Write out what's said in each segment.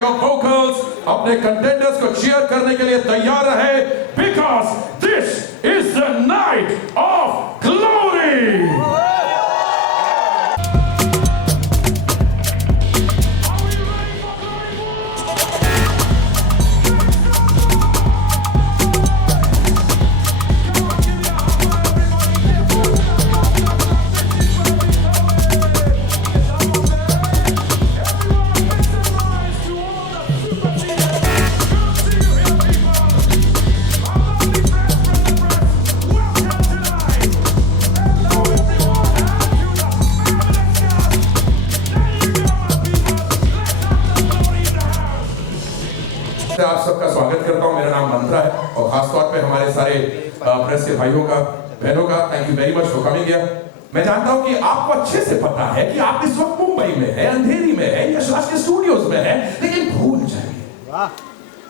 vocals अपने कंटेंडर्स को चीयर करने के लिए तैयार रहे because this is the night of glory. आप सबका स्वागत करता हूं। मेरा नाम मंत्रा है और खासतौर पे हमारे सारे प्रेस के भाइयों का बहनों का thank you very much for coming here. मैं जानता हूं कि आपको अच्छे से पता है कि आप इस वक्त मुंबई में है, अंधेरी में है, यश राज के स्टूडियोज में है, लेकिन भूल जाइए,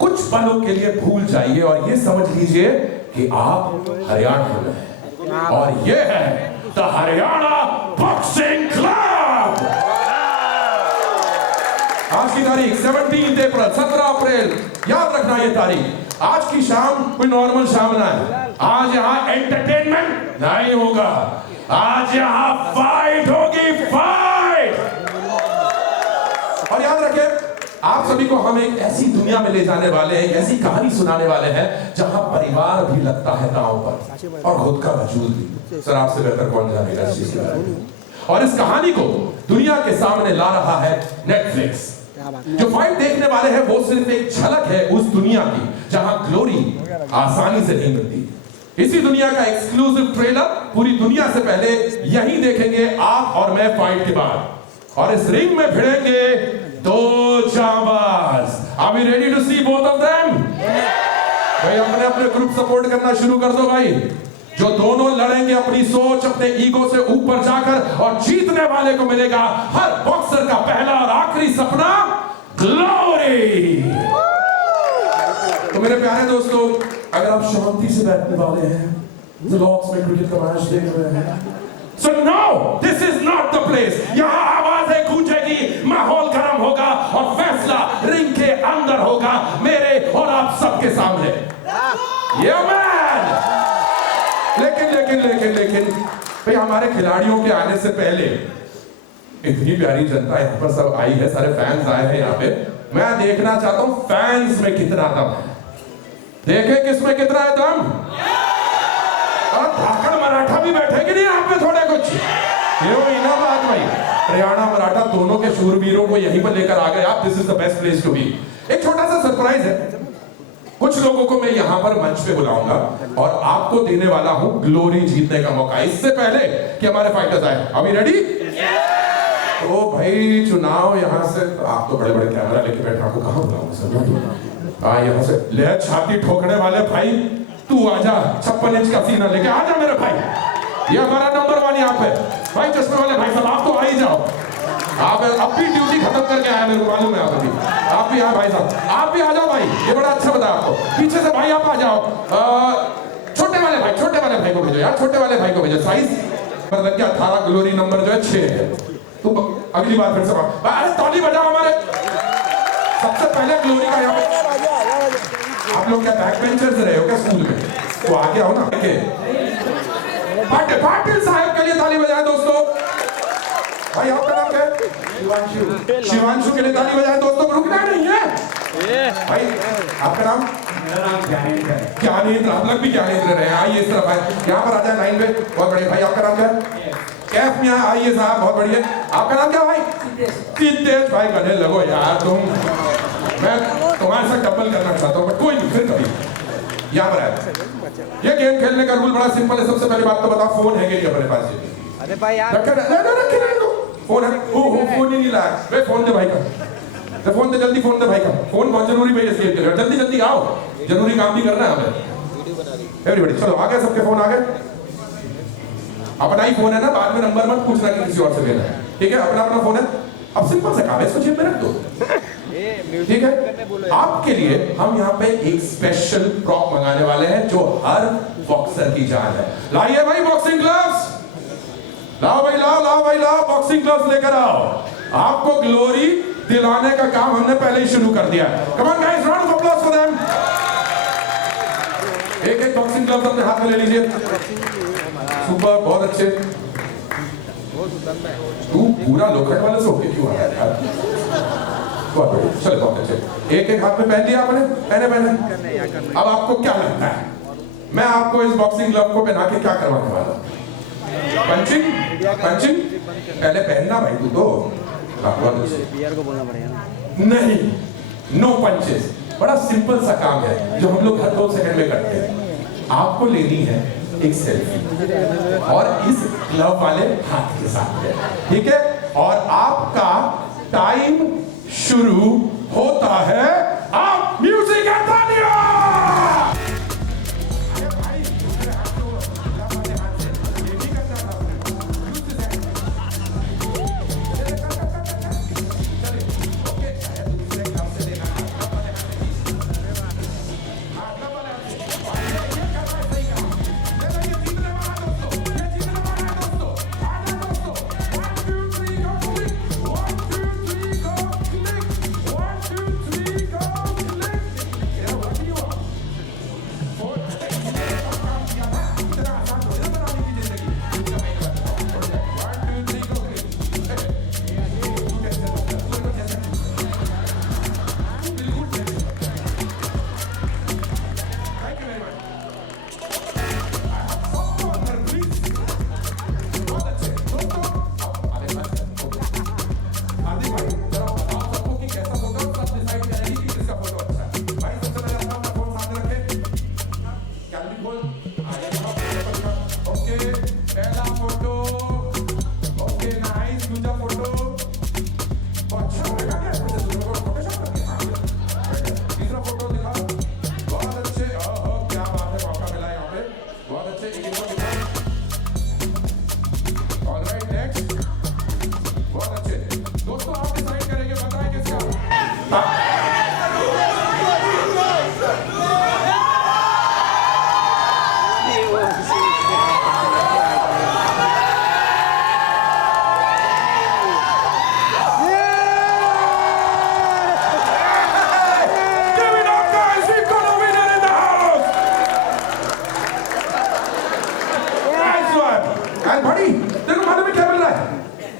कुछ पलों के लिए भूल जाइए और ये समझ लीजिए कि आप हरियाणा में हैं और ये है द हरियाणा बॉक्सिंग क्लब। आज की तारीख 17 अप्रैल 17 अप्रैल याद रखना ये तारीख। आज की शाम कोई नॉर्मल शाम ना है। आज यहाँ एंटरटेनमेंट नहीं होगा, आज यहाँ फाइट होगी, फाइट। और याद रखें, आप सभी को हम एक ऐसी दुनिया में ले जाने वाले हैं, एक ऐसी कहानी सुनाने वाले हैं जहां परिवार भी लगता है दांव पर और खुद का वजूद भी। सर आपसे बेहतर कौन जानेगा इस चीज के बारे में। और इस कहानी को दुनिया के सामने ला रहा है नेटफ्लिक्स। जो फाइट देखने वाले हैं वो सिर्फ एक झलक है उस दुनिया की जहां ग्लोरी आसानी से नहीं मिलती। इसी दुनिया का एक्सक्लूसिव ट्रेलर पूरी दुनिया से पहले यहीं देखेंगे आप और मैं फाइट के बाद। और इस रिंग में भिड़ेंगे दो जांबाज। Are we ready to see both of them? भाई अपने अपने ग्रुप सपोर्ट करना शुरू कर दो भाई। जो दोनों लड़ेंगे अपनी सोच, अपने ईगो से ऊपर जाकर, और जीतने वाले को मिलेगा हर बॉक्सर का पहला और आखिरी सपना, ग्लोरी। तो मेरे प्यारे दोस्तों, अगर आप शांति से बैठने वाले हैं, लॉर्ड्स में क्रिकेट का मैच देख रहे हैं, so no, this is not the place। यहाँ आवाजें गूंजेगी, माहौल गर्म होगा और फैसला रिंग के अंदर होगा, मेरे और आप सबके सामने। Yeah man। लेकिन भाई हमारे खिलाड़ियों के आने से पहले इतनी प्यारी जनता यहाँ पर सब आई है, सारे फैंस आए हैं यहाँ पे। मैं देखना चाहता हूँ फैंस में कितना दम है। देखे किसमें कितना है दम। और धाकड़ मराठा भी बैठे कि नहीं यहाँ पे थोड़े कुछ। ये वही ना बात भाई, हरियाणा मराठा दोनों के शूरवीरों को यहीं पर लेकर आ गए आप। This is the best place to be. एक छोटा सा सरप्राइज है, कुछ लोगों को मैं यहाँ पर मंच पे बुलाऊंगा और आपको देने वाला हूँ ग्लोरी जीतने का मौका, इससे पहले कि हमारे फाइटर्स आए। अभी रेडी? तो भाई चुनाव यहाँ से, आप तो बड़े बड़े कैमरा लेके बैठे, आपको कहाँ बुलाऊंगा सर। यहाँ से ले छाती ठोकने वाले भाई, तू आजा 56 इंच का सीना लेके आजा मेरे भाई। ये हमारा नंबर 1 यहाँ पे भाई, चश्मे वाले भाई साहब आप तो आ ही जाओ। आप अब भी ड्यूटी खत्म करके आया, मेरे को मालूम है। आप भी यहाँ भाई साहब, आप भी आ जाओ भाई, ये बड़ा अच्छा बताया आपको। पीछे से भाई आप आ जाओ। छोटे वाले भाई को भेजो यार, छोटे वाले भाई को भेजो। साइज मतलब क्या 18, ग्लोरी नंबर जो है 6 है। तो अगली बार फिर से अरे ताली बजाओ हमारे सबसे पहले ग्लोरी का यहाँ पे। आप लोग क्या बैक बेंचर से रहे हो क्या स्कूल में? तो आगे आओ ना। पाटिल साहब के लिए ताली बजाएं दोस्तों। भाई आपका नाम क्या है? शिवांशु के लिए ताली बजाएं दोस्तों, रुकना नहीं है भाई। आपका नाम? मेरा नाम ज्ञानेंद्र है। ज्ञानेंद्र, आप लोग भी ज्ञानेंद्र रहे हैं। आइए इस तरफ आए, यहाँ पर आ जाए लाइन पे। बहुत बढ़िया भाई, आपका नाम क्या है? कैफ में आइए साहब, बहुत बढ़िया। आपका नाम क्या भाई? सिद्धेश भाई। गले लगो यार तुम, मैं तुम्हारे साथ डबल करना चाहता हूँ, कोई नहीं, फिर कभी यहाँ पर आए। ये गेम खेलने का रूल बड़ा सिंपल है। सबसे पहली बात तो बताओ, फोन है कि नहीं अपने पास? अरे भाई यार फोन है। फोन ही नहीं लाया। वे फोन दे भाई का, फोन दे जल्दी, फोन दे भाई का। फोन बहुत जरूरी भाई इसके लिए, जल्दी जल्दी आओ, जरूरी काम भी करना है हमें। एवरीबॉडी चलो आ गए, सबके फोन आ गए। अपना ही फोन है ना, बाद में नंबर मत पूछना कि किसी और से लेना है, ठीक है? अपना अपना फोन है। अब सिंपल से काम है, इसको जेब में रख दो, ठीक है? आपके लिए हम यहाँ पे एक स्पेशल प्रॉप मंगाने वाले हैं जो हर बॉक्सर की जान है। लाइए भाई बॉक्सिंग ग्लव्स, लाओ भाई लाओ, लाओ भाई लाओ, बॉक्सिंग ग्लव्स लेकर आओ। आपको ग्लोरी दिलाने का काम हमने पहले ही शुरू कर दिया है। कम on guys, round of applause for them. एक एक बॉक्सिंग ग्लव्स अपने हाथ में ले लीजिए। सुपर, बहुत अच्छे। तू पूरा लोखंड वाले से होके क्यों आया यार? बहुत बढ़िया, चलो बहुत अच्छे। एक एक हाथ में पहन लिया आपने? पहने। अब आपको क्या लगता है मैं आपको इस बॉक्सिंग ग्लव को पहना के क्या करवाने वाला? पंचिंग? पंचिंग पहले पहनना भाई, तू तो बियर को बोलना पड़ेगा ना। नहीं, नो पंचेस। बड़ा सिंपल सा काम है जो हम लोग हर 2 सेकंड में करते हैं। आपको लेनी है एक सेल्फी और इस ग्लव वाले हाथ के साथ, ठीक है? और आपका टाइम शुरू होता है। आप म्यूजिक एंड तालियां।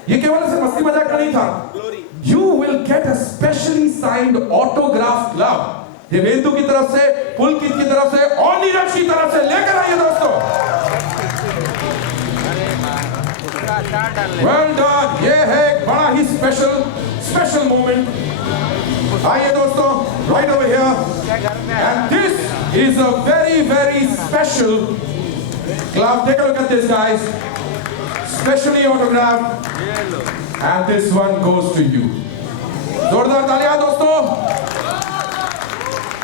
ये केवल ऐसे मस्ती मजाक का नहीं था। You will get a specially signed autograph glove। ये वेदू की तरफ से, पुलकित की तरफ से और नीरज की तरफ से लेकर आइए दोस्तों। Well done। ये है एक बड़ा ही स्पेशल मोमेंट। आइए दोस्तों, right over here। And this is a very special glove। Take a look at this, guys। Specially autographed। And this one goes to you। जोरदार तालियां दोस्तों।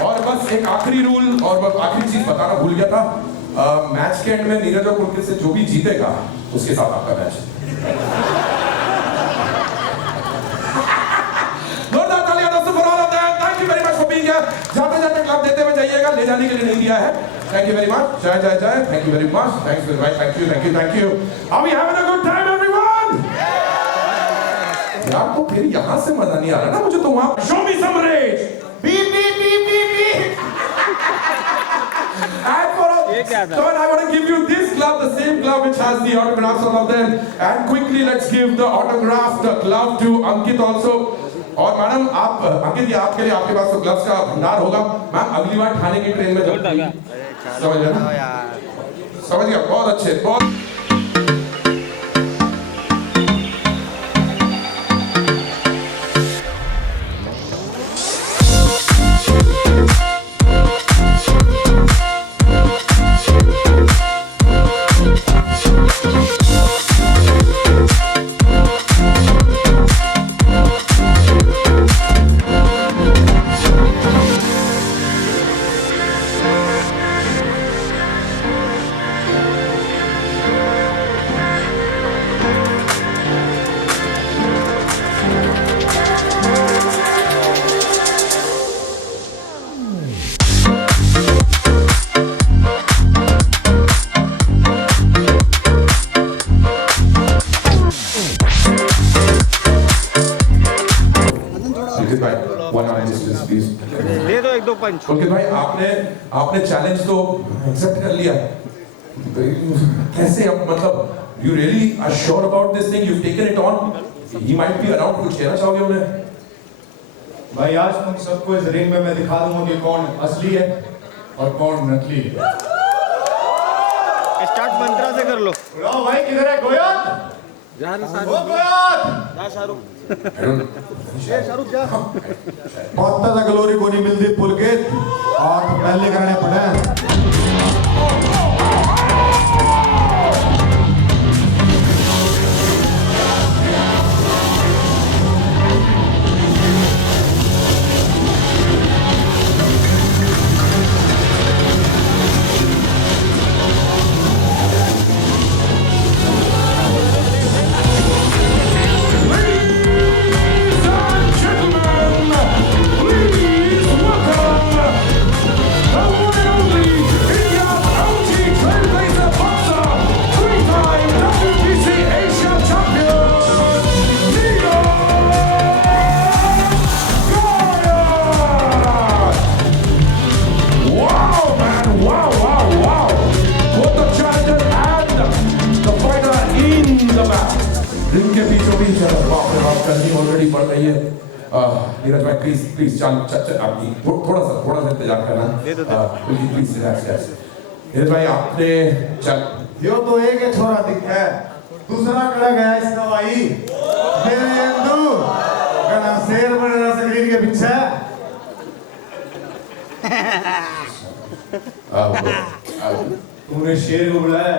और बस एक आखिरी रूल और बस आखिरी चीज बताना भूल गया था। मैच के एंड में नीरज और पुलकित से जो भी जीतेगा उसके साथ आपका मैच। जोरदार तालियां दोस्तों for all of them. Thank you very much for being here. जाते जाते क्लब देते हुए जाइएगा, ले जाने के लिए नहीं दिया है। Thank you very much. जय जय जय। Thank you very much. Thanks very much. Thank you. Are we having a good time everyone? यार तो फिर यहाँ से मजा नहीं आ रहा ना मुझे, तो वहाँ show me some rage। Beep beep beep beep beep। And for so I want to give you this glove, the same glove which has the autographs of them. And quickly let's give the autographed glove to Ankit also। और मैडम आप अंकित, ये आपके लिए, आपके पास तो ग्लव्स का भंडार होगा। मैम अगली बार ठाणे की ट्रेन में समझ गया। बहुत अच्छे, बहुत दे दो एक दो पंच। पुलकित भाई आपने चैलेंज तो एक्सेप्ट कर लिया, कैसे अब मतलब you really are sure about this thing, you taken it on, he might be around, कुछ कहना चाहोगे उन्हें? भाई आज तुम सबको इस रिंग में मैं दिखा दूंगा कि कौन असली है और कौन नकली है। स्टार्ट मंत्रा से कर लो। बुलाओ भाई, किधर है गोयत? ओ गोयत! शाहरुख जा। बहुत ज्यादा ग्लोरी को नहीं मिलती पुलकित, और पहले करने पड़े। रिंग के बीचों बीच बात करनी ऑलरेडी बढ़ रही है। नीरज भाई प्लीज आपकी थोड़ा सा इंतजार करना, प्लीज रिलैक्स। नीरज भाई आपने यो तो एक है छोरा दिखा है, दूसरा कड़ा गया इसका भाई मेरे हिंदू कड़ा शेर बनना स्क्रीन के पीछे। तूने शेर को बुलाया,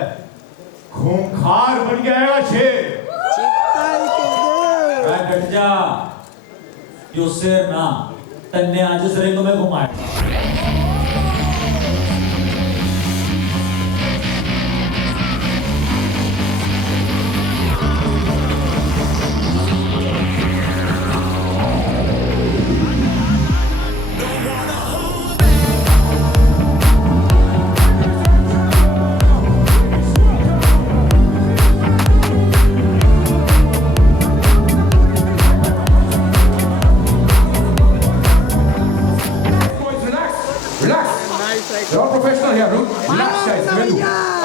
खूंखार बन गया शेर। डट जा, जो शेर ना तन्ने आज इस रिंग में घुमाया।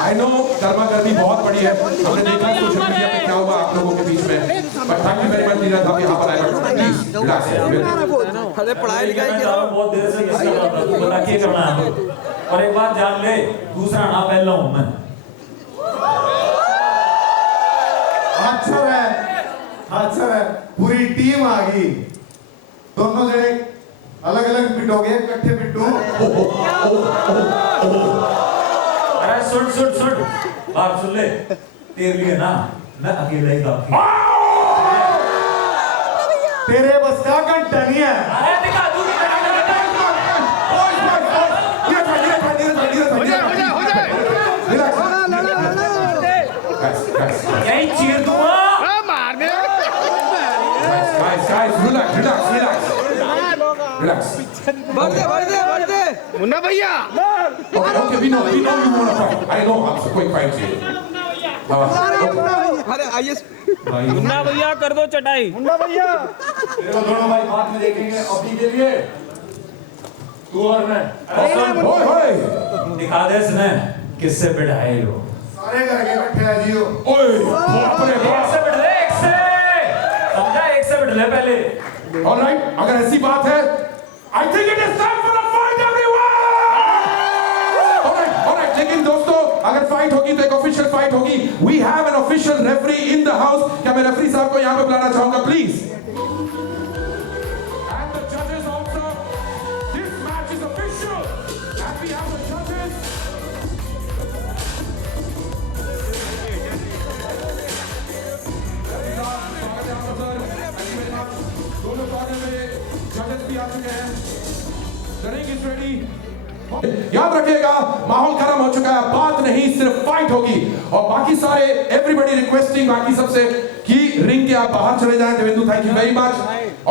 I know गर्मा-गर्मी बहुत बड़ी है, हमने देखा सोशल मीडिया पे क्या हुआ आप लोगों के बीच में, but thank you very much Neeraj आप यहाँ पर आए, प्लीज रिलैक्स। अरे पढ़ाई लिखाई करो। बहुत देर से किसका बात है, तू बता क्या करना है। और एक बात जान ले, दूसरा ना पहला हूँ मैं। अच्छा है, पूरी टीम आ गई, दोनों जने अलग अलग पिटोगे, इकट्ठे पिटू। अरे सुन बात सुन ले, तेरे लिए ना मैं अकेला ही काफी। तेरे बस का घंटा नहीं है। अरे दिखा दूँ यही चीर दूँगा। बढ़ दे मुन्ना भैया। Okay, we know you want to fight. I know आपसे कोई फाइट चाहिए। अरे आइए मुन्ना भैया कर दो चटाई। मुन्ना भैया तेरे दोनों भाई बाद में देखेंगे, अभी के लिए तू और मैं। ओए दिखा दे इसने किससे बिठाए हो। सारे करके इकट्ठे आ जियो। ओए बाप रे एक से बिठ ले, एक से समझा, एक से बिठ ले पहले। ऑलराइट, अगर ऐसी बात है, I think it is time for a fight, everyone! Alright, लेकिन दोस्तों, अगर फाइट होगी तो एक ऑफिशियल फाइट होगी। We have an official referee in the house. क्या मैं रेफरी साहब को यहाँ पे बुलाना चाहूँगा, please? And the judges also. This match is official. And we have the judges. दोनों कॉर्नर में जजेस भी आ चुके हैं। The ring is ready. याद रखिएगा, माहौल गर्म हो चुका है, बात नहीं सिर्फ फाइट होगी। और बाकी सारे एवरीबॉडी रिक्वेस्टिंग बाकी सबसे कि रिंग के आप बाहर चले जाएं। Devendu, thank you very much.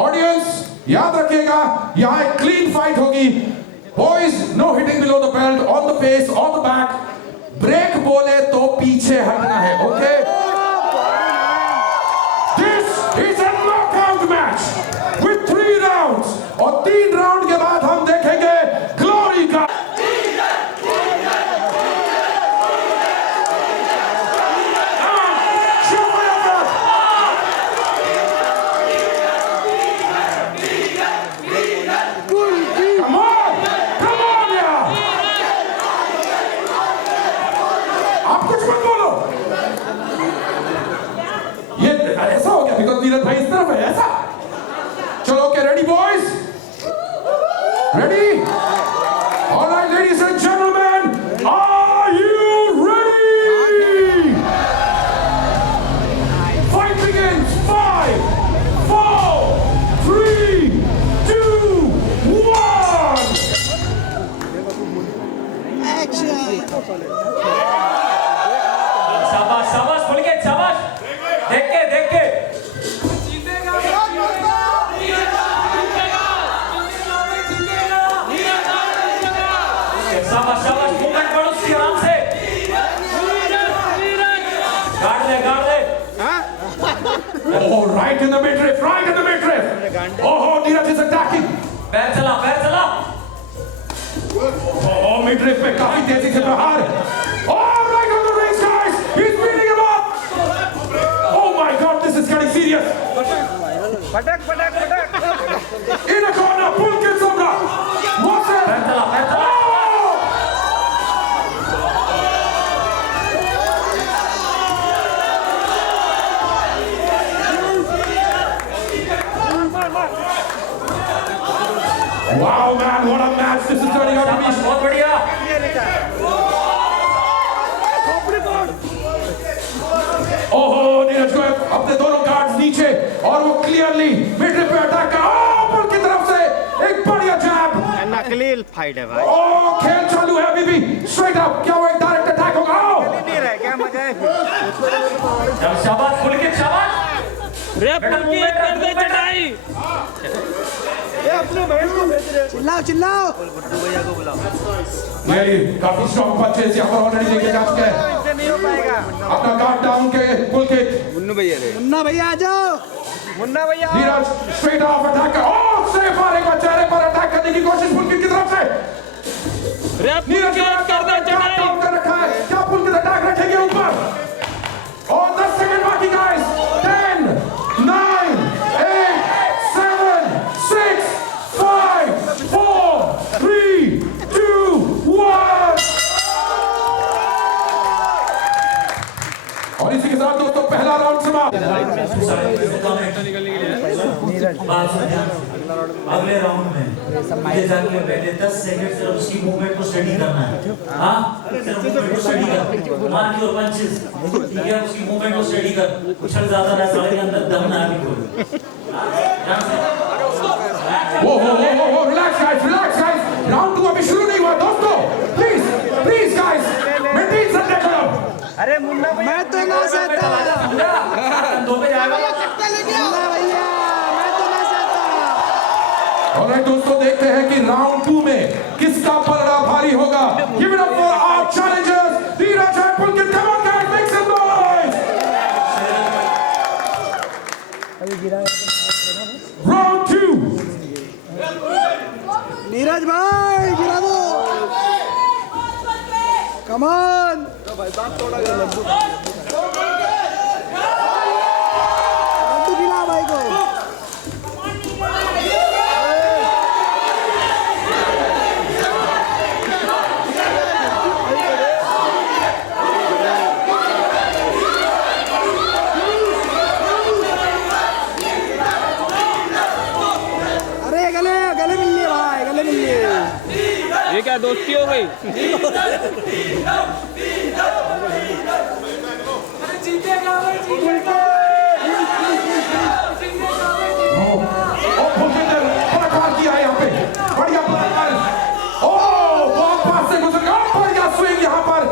Audience याद रखिएगा, यहाँ एक क्लीन फाइट होगी। Boys, no hitting below the belt, on the face, on the back. Break बोले तो पीछे हटना है, okay? This is a knockout match with 3 rounds, और 3 राउंड के बाद Ready? All right, ladies and gentlemen, are you ready? Fight begins. 5, 4, 3, 2, 1. शाबाश शाबाश पुलकित शाबाश देख के शाबाश शाबाश मूवमेंट करो उसकी आराम से गाड़ ले Oh, right in the midriff, right in the midriff. Oh, Neeraj is attacking. पैर चला Oh, midriff पे काफी तेजी से प्रहार. Oh, right on the wrist, guys. He's beating him up. Oh my God, this is getting serious. पटक In a corner, Pulkit Samrat. What's it? पैर चला Wow, man, what a match this is turning out to be. बहुत बढ़िया ओहो, नीरज को अपने दोनों गार्ड्स नीचे और वो क्लियरली मिडल पे अटैक कर पुल की तरफ से एक बढ़िया जैब. नकली फाइट है भाई. ओह, खेल चालू है अभी भी. स्ट्रेट अप, क्या वो एक डायरेक्ट अटैक होगा? नहीं रहा क्या मजा है. शाबाश पुलकित शाबाश रे पुलकित कर दो चटाई. चिल्लाओ गुड्डू भैया को बुलाओ. ये काफी स्ट्रॉन्ग पंचेस यहाँ पर ऑलरेडी लेके जा चुके हैं. इससे नहीं हो पाएगा. अपना गार्ड डाउन के पुलकित. मुन्ना भैया आ जाओ. मुन्ना भैया नीरज स्ट्रेट ऑफ अटैक कर. ओह, सेफ और एक बार चेहरे पर अटैक करने की कोशिश पुलकित की तरफ से. रे नीरज पुलकित कर दो चटाई. डाउन कर रखा है. क्या पुलकित अटैक रखेंगे ऊपर? और 10 सेकंड बाकी गाइस. 10, 9, 8, 7, 6, 5, 4, 3, 2, 1. और इसी के साथ दोस्तों पहला राउंड समाप्त. अगले राउंड में मुझे जाके पहले 10 सेकंड से उसकी मूवमेंट को स्टडी करना है. हाँ सिर्फ मूवमेंट को स्टडी कर. मार की और पंचेस ठीक है. उसकी मूवमेंट को स्टडी कर. उछल ज्यादा रहा साले के अंदर दम ना आए कोई. वो रिलैक्स गाइस. राउंड 2 अभी शुरू नहीं हुआ दोस्तों. प्लीज गाइस, मेंटेन सब देखो. अरे मुन्ना भैया मैं तो ना सहता. दो पे जाएगा मुन्ना भैया मैं तो ना सहता. ऑलराइट दोस्तों, देखते हैं कि राउंड 2 में किसका पलड़ा भारी होगा. Give it up for our challengers Neeraj and Pulkit. Come on guys, make some noise. Round 2. Neeraj भाई गिरा दो. Come on. लड्डू खिला भाई को. अरे गले मिल लिए भाई, गले मिल लिए. ये क्या दोस्ती हो गई? पुलकित ने पलटवार किया है यहाँ पे. बढ़िया पलटवार. ओह, बहुत पास से गुजर गया. बढ़िया स्विंग यहाँ पर.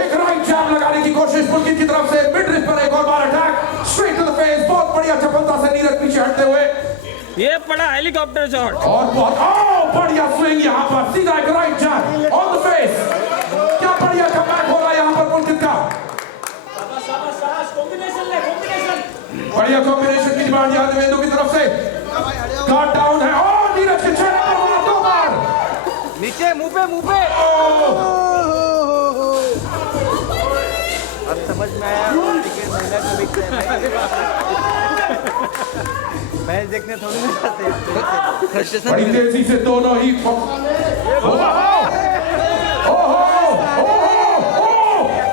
एक राइट जैब लगाने की कोशिश पुलकित की तरफ से. मिड-रिस्ट पर एक और बार attack. Straight to the face. बहुत बढ़िया चपलता से नीरज पीछे हटते हुए. ये पड़ा हेलीकॉप्टर शॉट. और बहुत बढ़िया स्विंग यहाँ पर. सीधा एक right jab on the face. क्या बढ़िया कमबैक हो रहा है यहाँ पर पुलकित का. बढ़िया कॉम्बिनेशन की डिमांड यादवेंदु की तरफ से. गार्ड डाउन है. और नीरज के चेहरे पर मारा 2 बार. नीचे मुंह पे अब समझ में आया. महिला को भी मैच देखने थोड़ी ना जाते. बड़ी तेजी से दोनों ही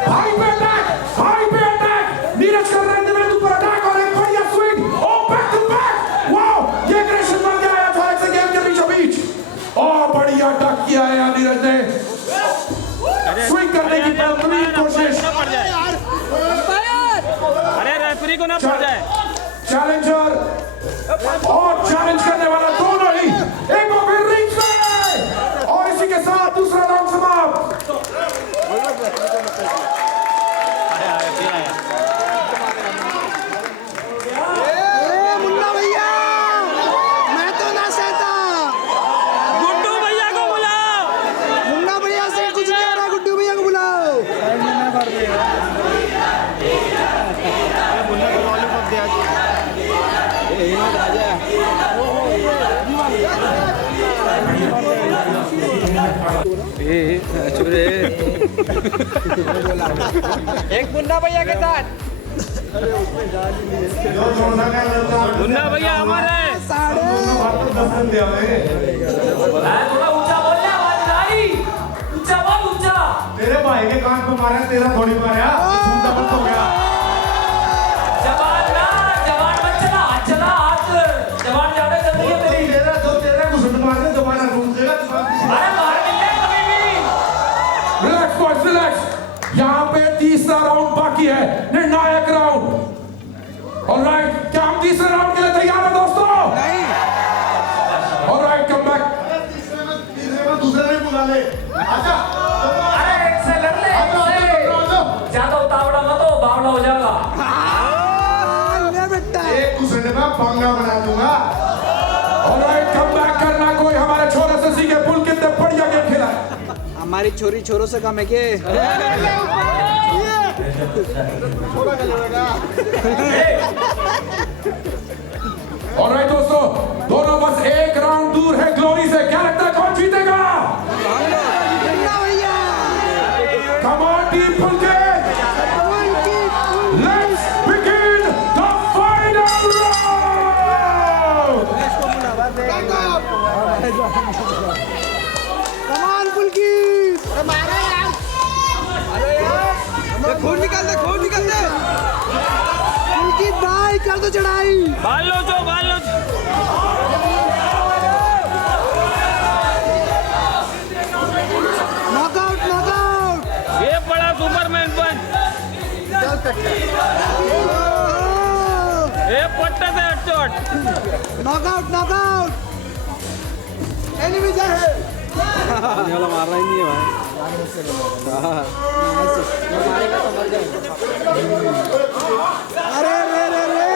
हाई पे अटैक. नीरज कर रहे हैं देवेंदु पर अटैक और एक बढ़िया swing. Back to back. Wow, ये एग्रेशन बन गया है अचानक से गेम के बीचों बीच. किया है यहाँ नीरज ने स्विंग करने की पूरी कोशिश। पड़ जाए, अरे रेफरी को ना पड़ जाए। चैलेंजर और चैलेंज करने वाला दोनों ही एक बार फिर रिंग में, और इसी के साथ दूसरा राउंड समाप्त। अरे मुन्ना भैया, मैं तो ना सहता। गुड्डू भैया को बुलाओ। मुन्ना भैया से कुछ नहीं आ रहा, गुड्डू भैया को बुलाओ। एक मुन्ना भैया के साथ जो छोटा कर लेता है मुन्ना भैया हमारे दर्शन दिया थोड़ा ऊंचा बोलना, आवाज नहीं ऊंचा बोल, ऊंचा। तेरे भाई के कान पे मारा, तेरा थोड़ी मारा। सुनता बंद हो गया। जवान ना, जवान मत चला, हाथ चला, हाथ। जवान ज्यादा जल्दी है तेरी। तेरा कुछ मार दे, दोबारा रूम देगा। अरे बाहर निकले कभी भी। Relax boys, relax. यहाँ पे तीसरा राउंड बाकी है, निर्णायक राउंड। ऑलराइट, क्या हम तीसरे राउंड के लिए तैयार हैं दोस्तों? नहीं। Alright, come back. तीसरे में दूसरे ने बुला ले। आजा। अरे एक से लड़ ले, एक से। ज्यादा उतावला मत हो, बावला हो जाएगा। ले बेटा, एक दूसरे में पंगा बना दूंगा। ऑलराइट, कम बैक करना कोई हमारे छोरे से सीखे। पुल कितने बढ़िया गेम खेला है। हमारी छोरी छोरों से कम है के? ऑलराइट दोस्तों, दोनों बस एक राउंड दूर है ग्लोरी से। क्या लगता है कौन जीतेगा? मुन्ना भैया, come on team Pulkit, let's begin the final round. Come on Pulkit. खून निकाल दे, खून निकाल दे। पुलकित भाई कर दो चढ़ाई। बाल लो जो, बाल लो जो। Knockout, knockout. ये बड़ा सुपरमैन पंच। ये पट्टे से हेडशॉट। Knockout, knockout. एनिमी जा है। वाला मार रहा ही नहीं है भाई। अरे रे रे रे,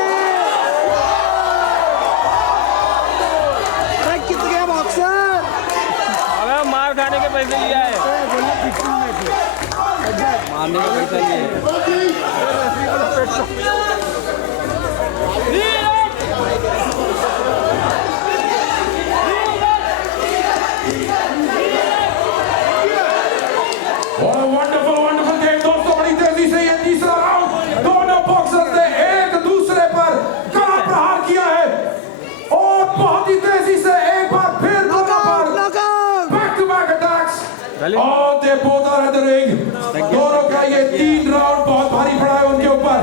अरे किस गया बॉक्सर? अबे मार खाने के पैसे लिया है। मारने का पैसा नहीं है। वंडरफुल वंडरफुल गेम दोस्तों। बड़ी तेजी से ये तीसरा राउंड, दोनों बॉक्सर्स ने एक दूसरे पर कड़ा प्रहार किया है, और बहुत ही तेजी से एक बार फिर दोनों नॉकआउट, पर knockout. Back to back attacks, और they both are in the ring. दोनों का ये 3 राउंड बहुत भारी पड़ा है उनके ऊपर।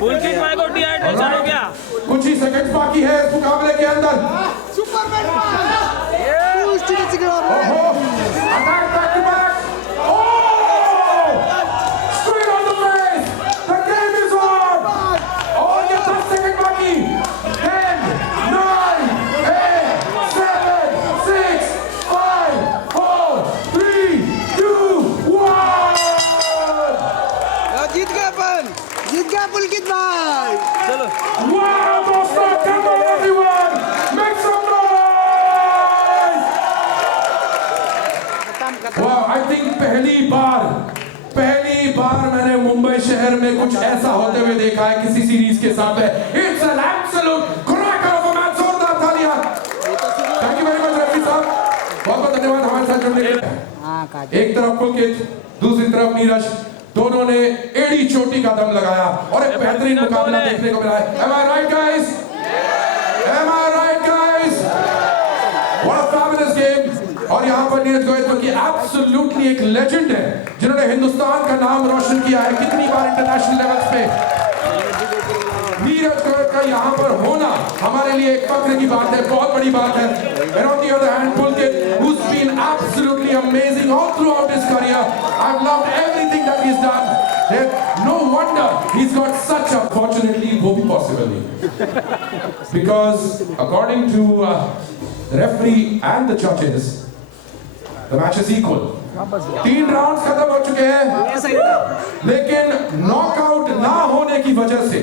पुलकित भाई को डिहाइड्रेशन हो गया। कुछ ही सेकंड्स बाकी है इस मुकाबले के अंदर। सुपरमैन ओहो, ओहो, attack back to back. Oh! Straight on the face. The game is on. और ये 10 सेकंड बाकी। 10, 9, 8, 7, 6, 5, 4, 3, 2, 1। जीत गए अपन, जीत गया पुलकित भाई। चलो Wow, दोस्तों, come on everyone, make some noise! Wow, I think पहली बार मैंने मुंबई शहर में कुछ ऐसा होते हुए देखा है किसी सीरीज के साथ है। It's an absolute cracker of a match, जोरदार तालियां। Thank you very much Rafi साहब, बहुत-बहुत धन्यवाद हमारे साथ जुड़ने के लिए। एक तरफ पुलकित, दूसरी तरफ नीरज, दोनों ने एड़ी चोटी का दम लगाया और एक बेहतरीन मुकाबला देखने को मिला है। Am I right guys? Am I right guys? What a fabulous game! और यहाँ पर नीरज गोयल जो कि एब्सोल्युटली एक लेजेंड है, जिन्होंने हिंदुस्तान का नाम रोशन किया है कितनी बार इंटरनेशनल लेवल्स पे। नीरज गोयल का यहाँ पर होना हमारे लिए एक फख्र की बात है, बहुत बड़ी बात है। And on the other hand, Pulkit, who's everything all throughout his career. I've loved everything that he's done. No wonder he's got such a, fortunately, वो भी possible नहीं. Because according to the referee and the judges, the match is equal. 3 rounds खत्म हो चुके हैं, लेकिन नॉकआउट ना होने की वजह से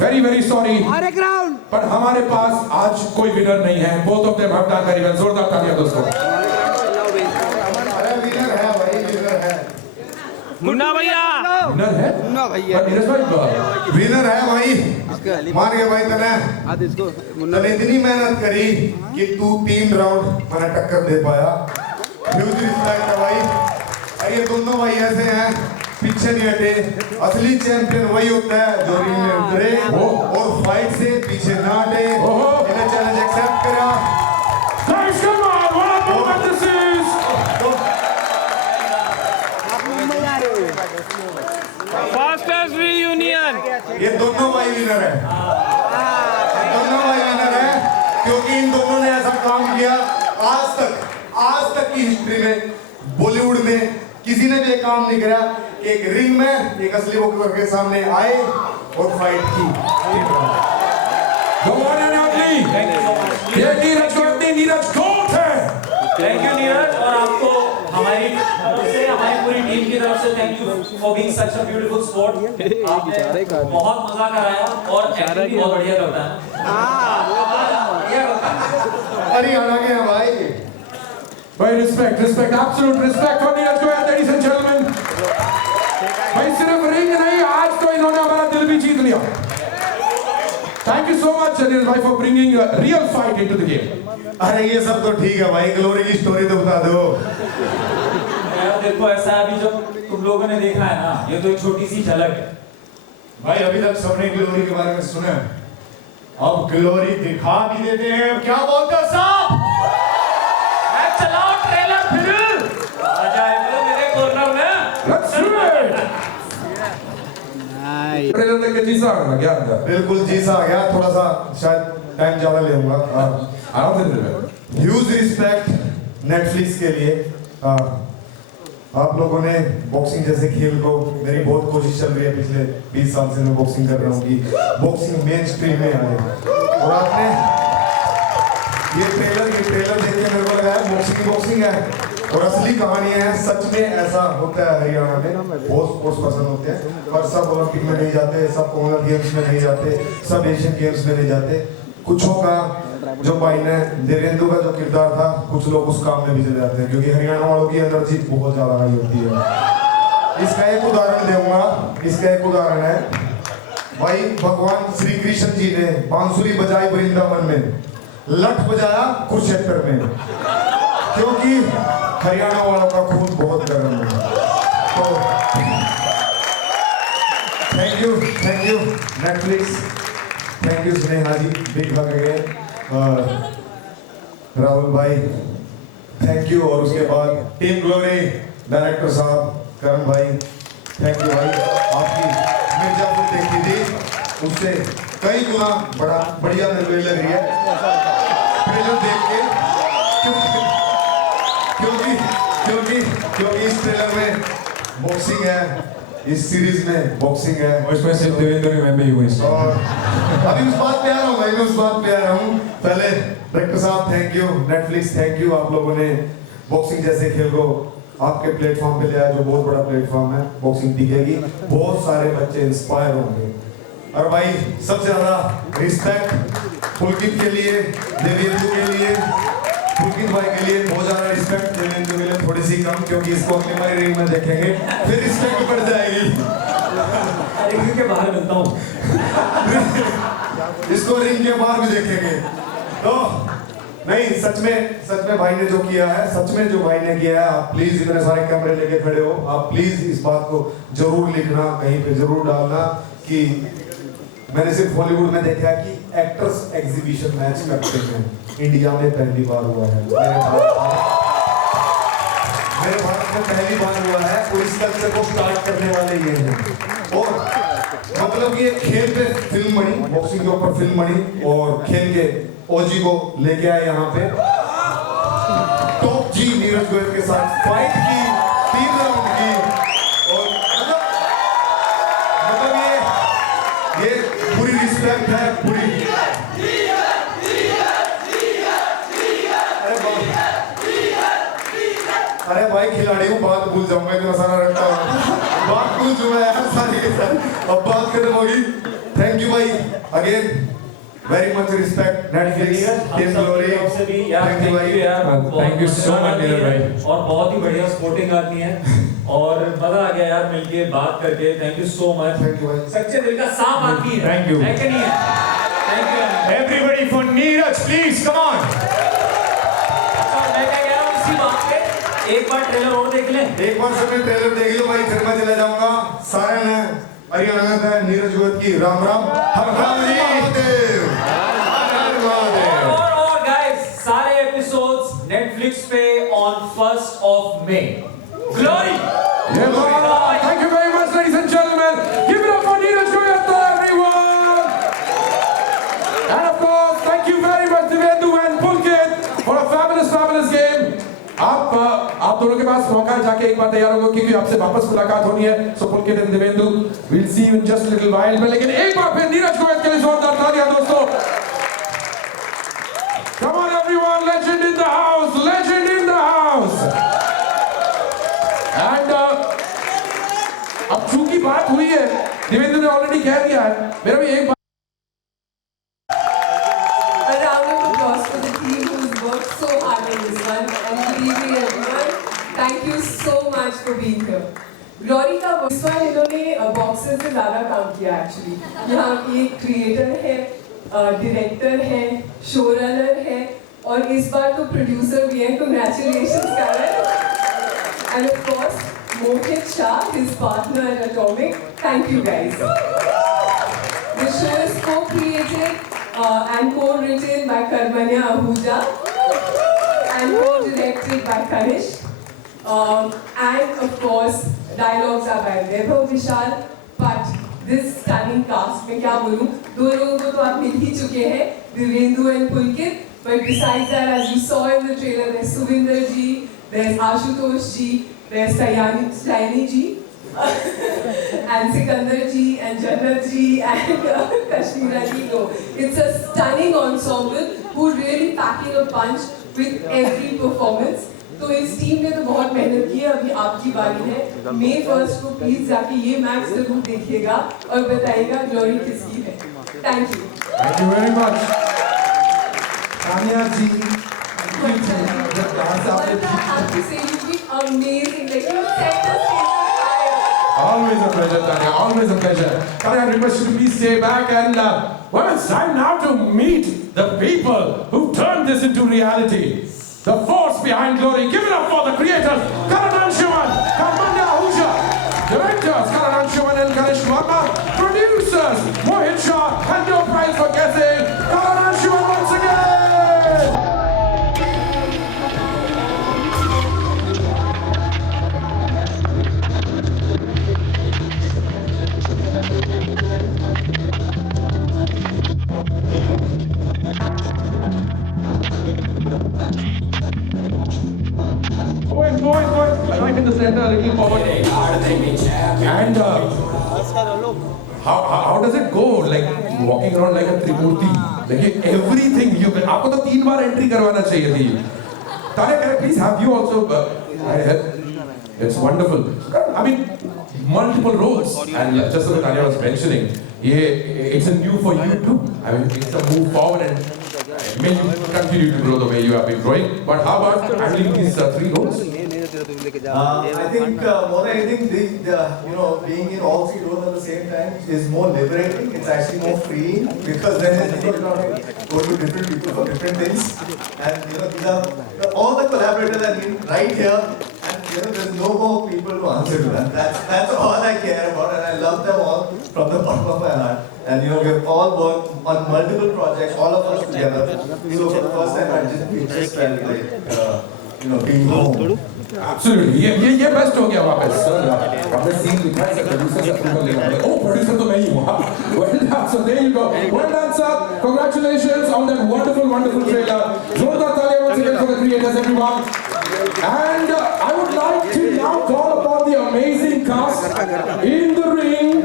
very very sorry, और एक राउंड पर हमारे पास आज कोई विनर नहीं है. Both of them have done very well. जोरदार तालियां दोस्तों. अरे विनर है भाई, विनर है, मुन्ना भैया विनर है मुन्ना भैया पर नीरज भाई विनर है भाई. मान गया भाई तने आज इसको मुन्ना तने इतनी मेहनत करी कि तू 3 राउंड मैंने टक्कर दे पाया. ह्यूज रिस्पेक्ट है भाई. और ये दोनों भाई ऐसे हैं, पीछे नहीं हटे. असली चैंपियन वही होता है जो रिंग में उतरे और फाइट से पीछे ना हटे. इन्हें चैलेंज एक्सेप्ट करा. Guys, come on, what a moment this is. आप मुंबई आ रहे हो फास्टेस्ट रीयूनियन. ये दोनों भाई विनर है. ये दोनों भाई विनर है क्योंकि इन दोनों ने ऐसा काम किया आज तक की हिस्ट्री में बॉलीवुड में किसी ने भी ये काम नहीं करा. एक रिंग में एक असली बॉक्सर के सामने आए और फाइट की. The one and only. ये नीरज गोटी, नीरज गोट है. थैंक यू नीरज, और आपको हमारी तरफ से, हमारी पूरी टीम की तरफ से thank you for being such a beautiful sport. आपने बहुत मजा कराया और एक्टिंग भी बहुत बढ़िया करता है. हरियाणा के हैं भाई. भाई respect, absolute respect for Neeraj goat, ladies and gentlemen. भाई सिर्फ रिंग नहीं, आज तो इन्होंने हमारा दिल भी जीत लिया. Thank you so much Neeraj भाई for bringing a real fight into the game. अरे ये सब तो ठीक है भाई, ग्लोरी की स्टोरी तो बता दो. यार देखो, ऐसा अभी जो तुम लोगों ने देखा है ना, ये तो एक छोटी सी झलक है. भाई अभी तक सबने ग्लोरी के बारे में सुना है, अब ग्लोरी दिखा भी देते हैं. क्या बोलते हो साहब? चलाओ ट्रेलर फिर आ जाए मेरे कॉर्नर में. Let's do it. ट्रेलर देख के जीसा आ गया अंदर. बिल्कुल जी सा आ गया. थोड़ा सा शायद टाइम ज्यादा ले लूंगा. आराम से दिल. ह्यूज रिस्पेक्ट नेटफ्लिक्स के लिए. आप लोगों ने बॉक्सिंग जैसे खेल को, मेरी बहुत कोशिश चल रही है पिछले 20 साल से मैं बॉक्सिंग कर रहा हूँ कि बॉक्सिंग मेन स्ट्रीम में आए, और आपने ये ट्रेलर देख के मेरे को लगा है बॉक्सिंग है. और असली कहानी है, सच में ऐसा होता है. हरियाणा में बहुत स्पोर्ट्स पर्सन होते हैं, पर सब ओलंपिक में नहीं जाते, सब कॉमनवेल्थ गेम्स में नहीं जाते, सब एशियन गेम्स में नहीं जाते. कुछों का जो भाई ने देवेंदु का जो किरदार था, कुछ लोग उस काम में भी चले जाते हैं क्योंकि हरियाणा वालों की एनर्जी बहुत ज्यादा हाई होती है. इसका एक उदाहरण दूंगा. इसका एक उदाहरण है भाई, भगवान श्री कृष्ण जी ने बांसुरी बजाई वृंदावन में, लठ बजाया कुरुक्षेत्र में, क्योंकि हरियाणा वालों का खून बहुत गर्म है. तो thank you Netflix, thank you Sneha ji, big hug again. Rahul भाई थैंक यू. और उसके बाद टीम ग्लोरी, डायरेक्टर साहब करण भाई, थैंक यू भाई. आपकी मिर्जापुर देखी थी, उससे कई गुना बढ़िया निर्णय लग रही है ट्रेलर देख के, क्योंकि इस ट्रेलर में बॉक्सिंग है, इस सीरीज में बॉक्सिंग है, और इसमें सिर्फ देवेंद्र में भी हुई. और अभी उस बात पे आ रहा हूँ भाई, मैं उस बात पे आ रहा हूँ. पहले डायरेक्टर साहब thank you, Netflix thank you. आप लोगों ने बॉक्सिंग जैसे खेल को आपके प्लेटफॉर्म पे ले आया, जो बहुत बड़ा प्लेटफॉर्म है. बॉक्सिंग दिखेगी, बहुत सारे बच्चे इंस्पायर होंगे. और भाई सबसे ज्यादा रिस्पेक्ट पुलकित के लिए, देवेंद्र के लिए, पुलकित भाई के लिए बहुत ज्यादा रिस्पेक्ट. देवेंद्र के लिए थोड़ी सी कम, क्योंकि इसको अगली बार रिंग में देखेंगे फिर रिस्पेक्ट बढ़ जाएगी. रिंग के बाहर मिलता हूँ. इसको रिंग के बाहर भी देखेंगे. तो नहीं, सच में भाई ने जो किया है, सच में जो भाई ने किया है, आप प्लीज इतने सारे कैमरे लेके खड़े हो, आप प्लीज इस बात को जरूर लिखना, कहीं पे जरूर डालना कि मैंने सिर्फ हॉलीवुड में देखा है कि एक्टर्स एग्जीबिशन मैच करते हैं. इंडिया में पहली बार हुआ है, मेरे भारत में पहली बार हुआ है, और इस कल्चर को स्टार्ट करने वाले ये हैं. और मतलब ये खेल पे फिल्म बनी, बॉक्सिंग के ऊपर फिल्म बनी, और खेल के ओजी को लेके आए यहाँ पे. टॉप जी नीरज गोयल के साथ फाइट अरे भाई खिलाड़ी हूँ, बात भूल जाऊंगा इतना सारा रखता हूँ, बात भूल चुका यार सारी के सारी, अब बात खत्म होगी। थैंक यू भाई, again very much respect Netflix team glory, thank you यार, Thank you so much, Neeraj भाई। और बहुत ही बढ़िया सपोर्टिंग आदमी है और मजा आ गया यार मिलके बात करके। Thank you so much. Thank you भाई। सच्चे दिल का साफ आदमी है। Thank you। है कि नहीं है? Thank you. Everybody for Neeraj, please come on. अच्छा मैं क्या कह रहा हूँ इसी बात पे एक बार ट्रेलर और देख लें। एक बार सबने ट्रेलर देख लो भाई, फिर मैं चला जाऊंगा। सारे ने हरियाणा का नीरज गोयत की राम राम, हर राम जी महादेव, हर महादेव। और गाइस सारे एपिसोड्स नेटफ्लिक्स पे ऑन 1 मई। Glory. Yeah, thank you very much, ladies and gentlemen. Give it up for Neeraj Goyal, everyone. And of course, thank you very much, Devendu and Pulkit, for a fabulous game. आप दोनों के पास मौका है, जाके एक बार तैयार होगा क्योंकि आपसे वापस मुलाकात होनी है। So Pulkit and Devendu, we'll see you in just a little while. में लेकिन एक बार फिर नीरज गोयल के लिए जोरदार तालियां दोस्तों। Come on everyone, legend in the house, legend in the house. And अब चूंकि बात हुई है, देवेंद्र ने ऑलरेडी कह दिया है, मेरा भी एक बात। A round of applause for the team who's worked so hard on this one. And good evening everyone. Thank you so much for being here. Glory का इस बार इन्होंने बॉक्सेस से ज़्यादा काम किया एक्चुअली। यहाँ एक क्रिएटर है, डायरेक्टर है, शो रनर है और इस बार तो प्रोड्यूसर भी है। Congratulations Karen. And of course Mohit Shah, his partner at Atomic. Thank you guys. The show is co-created and co-written by Karmanya Ahuja and co-directed by Kanish. And of course, dialogues are by Vaibhav Vishal. But this stunning cast, मैं क्या बोलूँ, दो लोगों को तो आप मिल ही चुके हैं, Devendu and Pulkit. But besides that, as you saw in the trailer, there's Suvinder ji, there's Ashutosh ji, there's Sayani ji. And Sikandar ji and Jannat ji and Kashmira ji. No, it's a stunning ensemble who really packing a punch with every performance. तो इस टीम ने तो बहुत मेहनत की है। अभी आपकी बारी है। May 1 को प्लीज जाके ये मैच जरूर देखिएगा और बताइएगा ग्लोरी किसकी है। Thank you. Thank you very much. Tania ji, But I have to say you've been amazing. Like you set the stage on fire. Always a pleasure, Tanya. Always a pleasure. Tanya, I request you to please stay back and well, it's time now to meet the people who turned this into reality. The force behind Glory. Give it up for the creators, Karan Anshuman, Karmanya Ahuja, directors Karan Anshuman and Kanish Verma, producers Mohit Shah, and your prize for guessing, Karan Anshuman once again. Go in. Right in the center, a little forward. And how does it go? Like walking around like a Trimurti. Like everything you can. आपको तो 3 बार entry करवाना चाहिए थी. Tanya, can I please have you also? It's wonderful. I mean, multiple roles. And just like Tanya was mentioning, it's a new for you too. I mean, it's a move forward and may you continue to grow the way you have been growing. But how about handling these 3 roles? I think more than anything, being in all 3 roles at the same time is more liberating. It's actually more freeing because then you go to different people for different things, and these are all the collaborators have been right here, and there's no more people to answer to that. That's all I care about, and I love them all from the bottom of my heart. And we've all worked on multiple projects, all of us together. So for the first time, it just felt like being home. Absolutely. ये बेस्ट हो गया वापस. वापस सीन लिखा है प्रोड्यूसर से अप्रूवल लेना है. Oh, producer तो मैं ही हूँ. Well done. So there you go. Well done, sir. Congratulations on that wonderful trailer. जोरदार तालियां once again for the creators, everyone. And I would like to now call upon the amazing cast in the ring.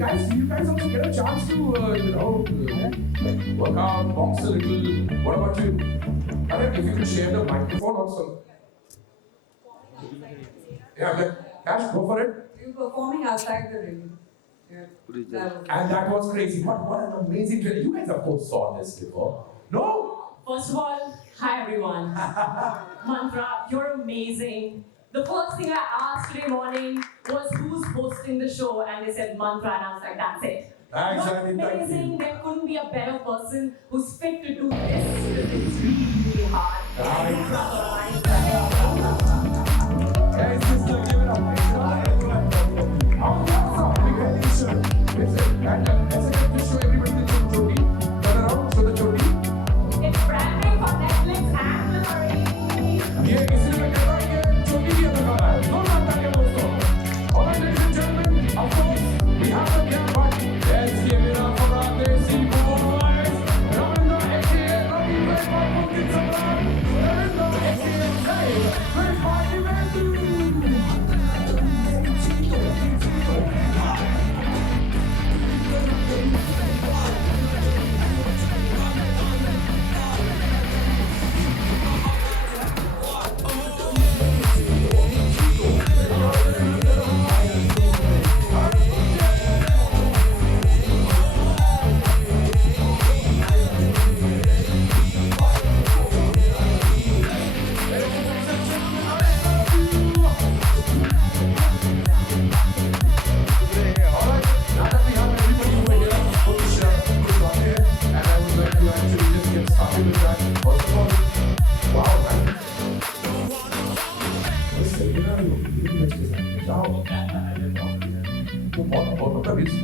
guys also get a chance to, work out, box a little. What about you? Alright, if you could share the microphone also. Yeah, man. Cash, go for it. We were performing outside the ring. Yeah. And that was crazy. What an amazing trailer. You guys of course saw this before. No? First of all, hi everyone. Mantra, you're amazing. The first thing I asked today morning was who's hosting the show, and they said Mantra, and I was like, that's it. Thanks, You're Andy, thank amazing. you. There couldn't be a better person who's fit to do this. It's really hard. Guys, just give it up. Listen, and as I get to show everybody the choti. Turn around, show the choti. It's brand new for Netflix and Memory. ये किसी ने कहा ये चोटी भी लगा है दो नाता के दोस्तों और ladies and gentlemen of course we have the young one let's give it up for our Desi boys Ravindra aka Ravi Bhai Babu Ki Samrat Ravindra aka Sai Bhai Party Vendu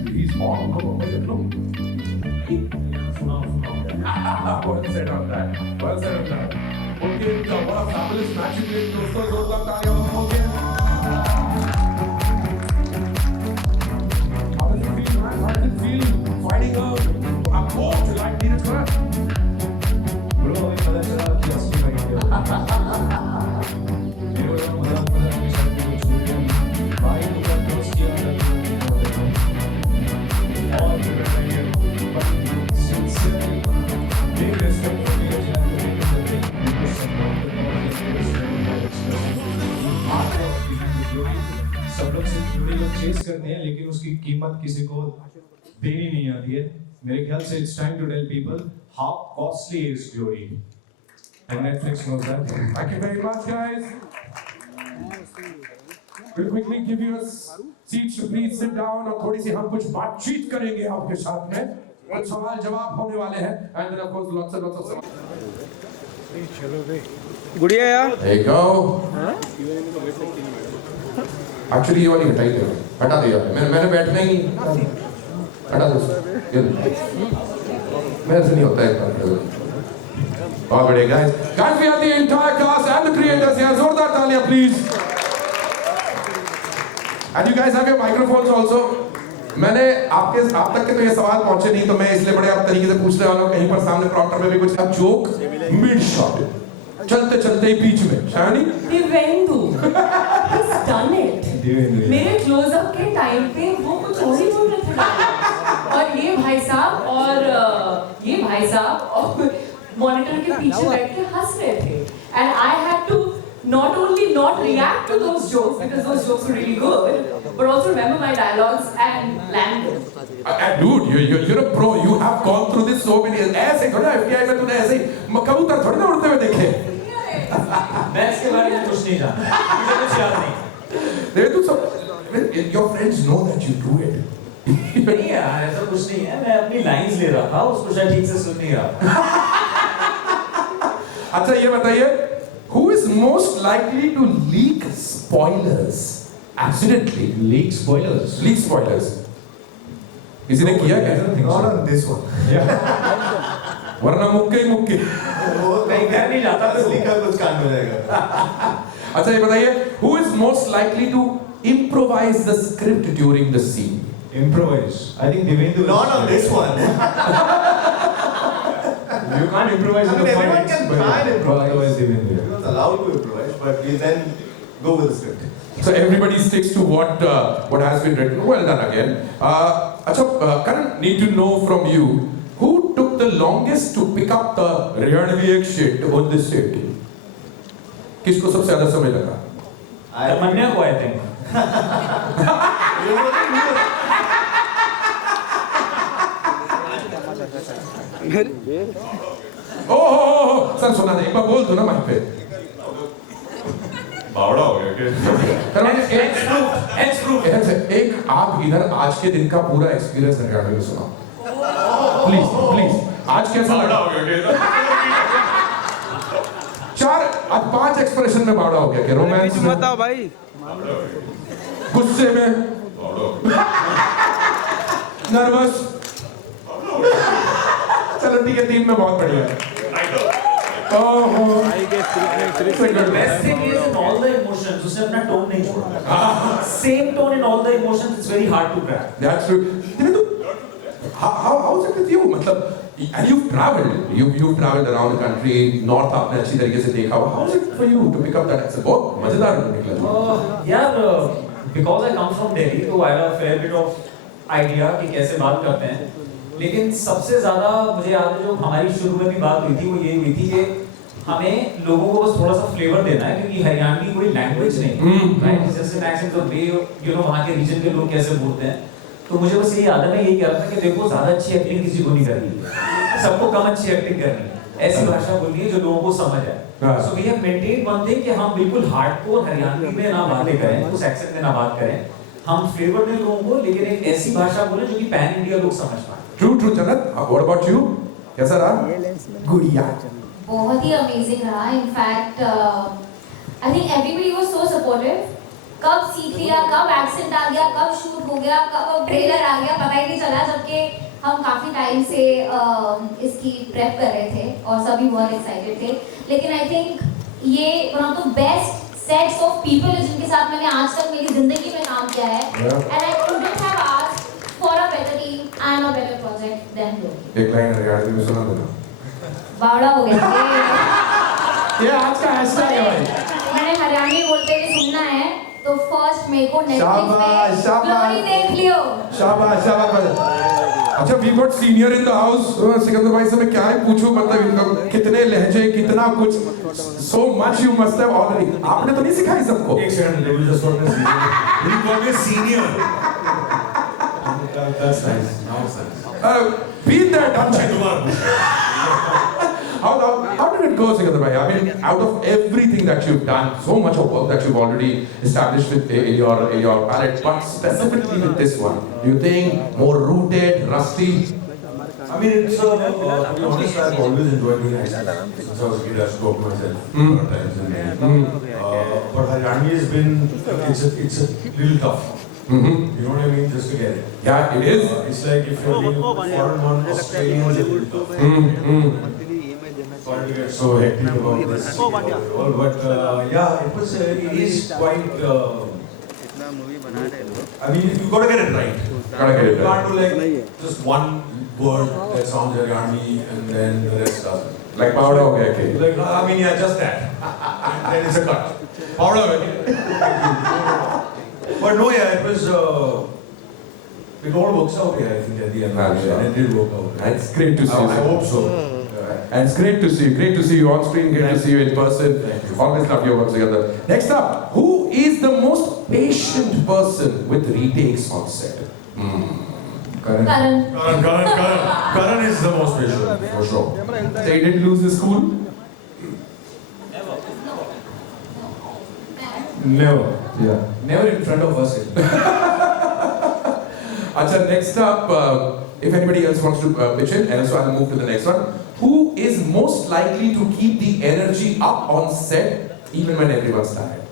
He's on. Well said on that. Well said on that. Okay, so what a fabulous match you played. दोस्तों जोरदार तालियां बजाओगे. How does it feel, man? How does it feel fighting a coach like Neeraj Khanna? Bro, अभी पता चला कि असली में क्या हुआ। मेरे को मजा के साथ कुछ छूट गया नहीं। भाई को क्या दोस्त किया था और फिर मैं but sincerely big respect for me as an actor because some doctor सब लोग सिर्फ जोड़ी लोग चेस करते हैं लेकिन उसकी कीमत किसी को देनी नहीं आती है मेरे ख्याल से it's time to tell people how costly is glory and Netflix knows that. Thank you very much, guys. We'll quickly give you a seat to please sit down और थोड़ी सी हम कुछ बातचीत करेंगे आपके साथ में और सवाल जवाब होने वाले हैं and then of course lots of गुड़िया यार There you go. Actually ये वाली हटाइए हटा दिया मैंने बैठना ही हटा दो मेरे से नहीं होता है बहुत बढ़िया guys we have the entire cast and the creators here जोरदार तालियां please and you guys have your microphones also मैंने आप तक के तो ये सवाल पहुंचे नहीं तो मैं इसलिए बड़े आप तरीके से पूछने वाला हूँ कहीं पर सामने प्रॉक्टर में भी कुछ जोक मिड शॉट चलते चलते ही बीच में shiny Divendu, he's done it. मेरे क्लोजअप के टाइम पे वो कुछ और ही बोल रहे थे और ये भाई साहब और मॉनिटर के पीछे बैठ के हंस रहे थे and I had to not only not react to those jokes because those jokes were really good but also remember my dialogues and land them. Dude, you're a pro. You have gone through this so many. ऐसे थोड़ा FBI में तूने ऐसे कबूतर थोड़ी ना उड़ते हुए देखे. मैं इसके बारे में कुछ नहीं जानता मुझे कुछ याद नहीं They do so. Your friends know that you do it. नहीं यार ऐसा कुछ नहीं है मैं अपनी लाइंस ले रहा था उसको शायद ठीक से सुन नहीं रहा अच्छा ये बताइए who is most likely to leak spoilers accidentally? Leak spoilers. Leak spoilers. किसी ने किया क्या? Not on this one. वरना मुक्के ही मुक्के. वो कहीं घर नहीं जाता तो लीकर कुछ कांड हो जाएगा अच्छा ये बताइए who is most likely to improvise the script during the scene? Improvise. I think Divendu. not on this one You can't improvise in the everyone fights, can but try and improvise otherwise Divendu. everyone's allowed to improvise but we then go with the script So everybody sticks to what has been written. Well done again. Acha, Karan, need to know from you, who took the longest to pick up the Ryanvi shit on this set? किसको सबसे ज़्यादा समय लगा? तमन्ना को I think. Oh sir सुना नहीं, एक बार बोल दो ना माइक पे। बावड़ा हो गया एक आप इधर आज के दिन का पूरा एक्सपीरियंस हरियाणा में सुनाओ प्लीज प्लीज। आज कैसा लगा? आज 5 एक्सप्रेशन में बावड़ा हो गया क्या? रोमांस में बताओ भाई, गुस्से में, नर्वस। चलो ठीक है, 3 में बहुत बढ़िया है। Best thing is in all the emotions, उसने अपना tone नहीं छोड़ा. Same tone in all the emotions, it's very hard to crack. That's true. How is it with you? मतलब, and you've traveled around the country, North आपने अच्छी तरीके से देखा हुआ. How is it for you to pick up that accent? बहुत मजेदार निकला. यार, because I come from Delhi, तो I have a fair bit of idea कि कैसे बात करते हैं. लेकिन सबसे ज़्यादा मुझे याद है जो हमारी शुरू में भी बात हुई थी, वो ये हुई थी कि हमें लोगों को बस थोड़ा सा फ्लेवर देना है, क्योंकि हरियाणवी कोई लैंग्वेज नहीं है, राइट? जैसे accent of way, you know, वहाँ के रीजन के लोग कैसे बोलते हैं. तो मुझे बस यही याद है, मैं यही कह रहा था कि देखो, ज़्यादा अच्छी एक्टिंग किसी को नहीं करनी, सबको कम अच्छी एक्टिंग करनी है. ऐसी भाषा बोलनी है जो लोगों को समझ आए. So we have maintained one thing कि हम बिल्कुल हार्डकोर हरियाणवी में ना बातें करें, उस एक्सेंट में ना बात करें. हम फ्लेवर दें लोगों को, लेकिन एक ऐसी भाषा बोलें जो कि पैन इंडिया लोग समझ पाए. True, Jannat. What about you? कैसा रहा? गुड़िया. बहुत ही अमेजिंग रहा. In fact I think everybody was so supportive. कब सीख लिया, कब एक्सेंट आ गया, कब शूट हो गया, कब ट्रेलर आ गया, पता ही नहीं चला, जबकि हम काफ़ी टाइम से इसकी प्रेप कर रहे थे और सभी बहुत एक्साइटेड थे. लेकिन आई थिंक ये one of the best sets of people जिनके साथ मैंने आज तक मेरी जिंदगी में काम किया है. And I couldn't have asked for a better team and a better project than Loki. एक लाइन हरियाणवी में सुना देना. बावड़ा हो गया. ये आज का हैशटैग है भाई. मैंने हरियाणवी बोलते हुए सुनना है, तो फर्स्ट मेरे को नेटफ्लिक्स शाबाश, पे ग्लोरी देख लियो. शाबाश शाबाश. अच्छा, we got senior in the house. Sikandar भाई से मैं क्या ही पूछूं, मतलब इनका कितने लहजे, कितना कुछ, so much you must have already. आपने तो नहीं सिखाई सबको? एक second, level just for me senior. You call me senior. That's nice. Now it's nice. Beat that. How did it go, Sikandar bhai? I mean, out of everything that you've done, so much of work that you've already established with in your palette, but specifically with this one, do you think more rooted, rusty? I mean, it's to be honest, I've always enjoyed doing accents. Since I was a kid, I spoke myself a lot of times. But Hariyanvi has been, it's a little tough. You know what I mean? Just to get it. Yeah, it is. It's like if you're being a foreign one, Australian is a little tough. Sorry to get so hectic about this. But yeah, it is quite. I mean, you gotta get it right. Gotta get it You can't right. do like just one word that sounds Hariyanvi and then the rest doesn't. Like powder ho gaya ke? Like, I mean, yeah, just that. And then it's a cut. Powder ho gaya. But no, yeah, it was. It all works out here, I think, at the end. And it did work out. And it's great to see you. I hope so. And it's great to see you. Great to see you on screen. Great to see you in person. Always love your work together. Next up, who is the most patient person with retakes on set? Karan. Karan is the most patient, for sure. So he didn't lose his cool? Never. Yeah. Never in front of us. Acha, next up, if anybody else wants to pitch in, and so I'll move to the next one. Who is most likely to keep the energy up on set even when everyone's tired?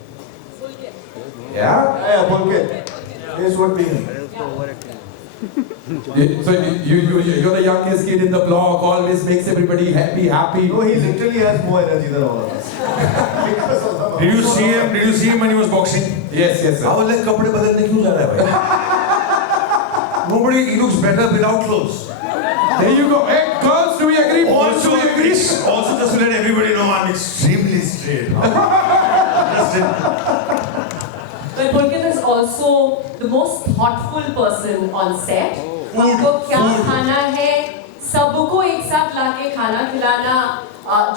Yeah? Yeah, Pulkit. Here's what we need. So you're the youngest kid in the block, always makes everybody happy. No, he literally has more energy than all of us. Because of the Did you see him? Did you see him when he was boxing? Yes, sir. I was like, kapde badalne kyun ja raha hai bhai? Nobody, he looks better without clothes. There you go. Hey, girls, do we agree? Also, do we agree? also just to let everybody know, I'm extremely straight. But Pulkit is also the most thoughtful person on set. हमको क्या खाना है, सबको एक साथ लाके खाना खिलाना,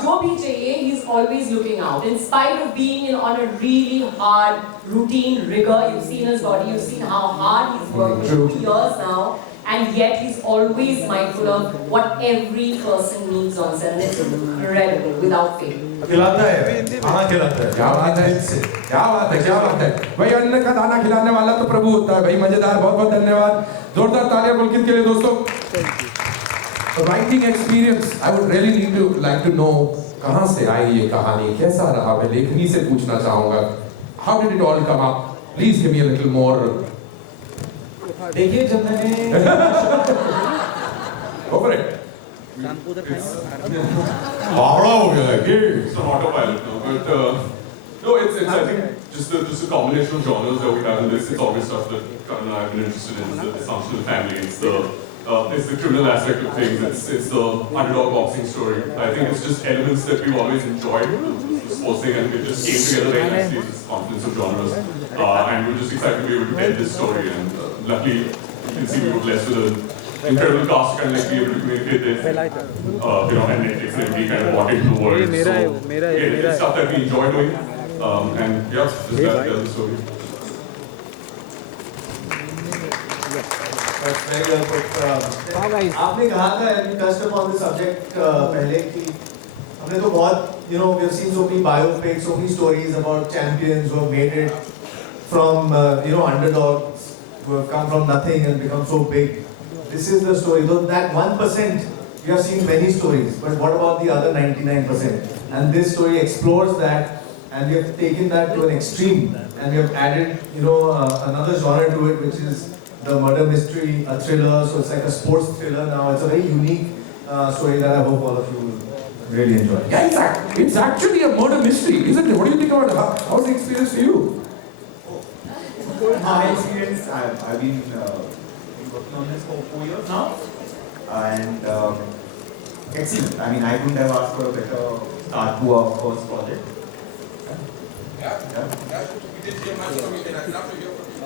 जो भी चाहिए, he's always looking out. In spite of being on a really hard routine rigor, you've seen his body, you've seen how hard he's worked for 2 years now, and yet he's always mindful of what every person needs on set, and it's incredible, without fail. खिलाता है, हाँ खिलाता है। क्या बात है, क्या बात है, क्या बात है भाई। अन्न का दाना खिलाने वाला तो प्रभु होता है भाई। मजेदार, बहुत बहुत धन्यवाद। जोरदार तालियां पुलकित के लिए दोस्तों। Writing experience, I would really like to know कहाँ से आई ये कहानी, कैसा रहा। मैं लेखनी से पूछना चाहूंगा, how did it all come up? Please give me a little more. देखिए, जब मैंने Go for it. बावड़ा हो गया है कि It's an autopilot now, but no, it's I think just a combination of genres that we have in this. It's always stuff that Karan and I have been interested in. It's the dysfunctional family. It's the criminal aspect of things. It's the underdog boxing story. I think it's just elements that we've always enjoyed, the sports thing, and it just came together very nicely. This confluence of genres, and we're just excited to be able to tell this story. And luckily, you can see we were blessed with an incredible cast to kind of like be able to communicate this, and Netflix and everybody kind of brought it to the world. So it's stuff that we enjoy doing, and yeah, just glad to tell the story. That's very well put. आपने कहा था, and you touched upon the subject पहले कि हमने तो बहुत, we've seen so many biopics, so many stories about champions who have made it from, underdogs who have come from nothing and become so big. This is the story. Though that 1%, we have seen many stories, but what about the other 99%? And this story explores that, and we have taken that to an extreme, and we have added, another genre to it, which is the murder mystery, a thriller. So it's like a sports thriller now. It's a very unique story that I hope all of you will really enjoy. Yeah, it's actually a murder mystery, isn't it? What do you think about it? How's the experience for you? My experience, I've been working on this for 4 years now, and excellent. I mean, I couldn't have asked for a better start to our first project.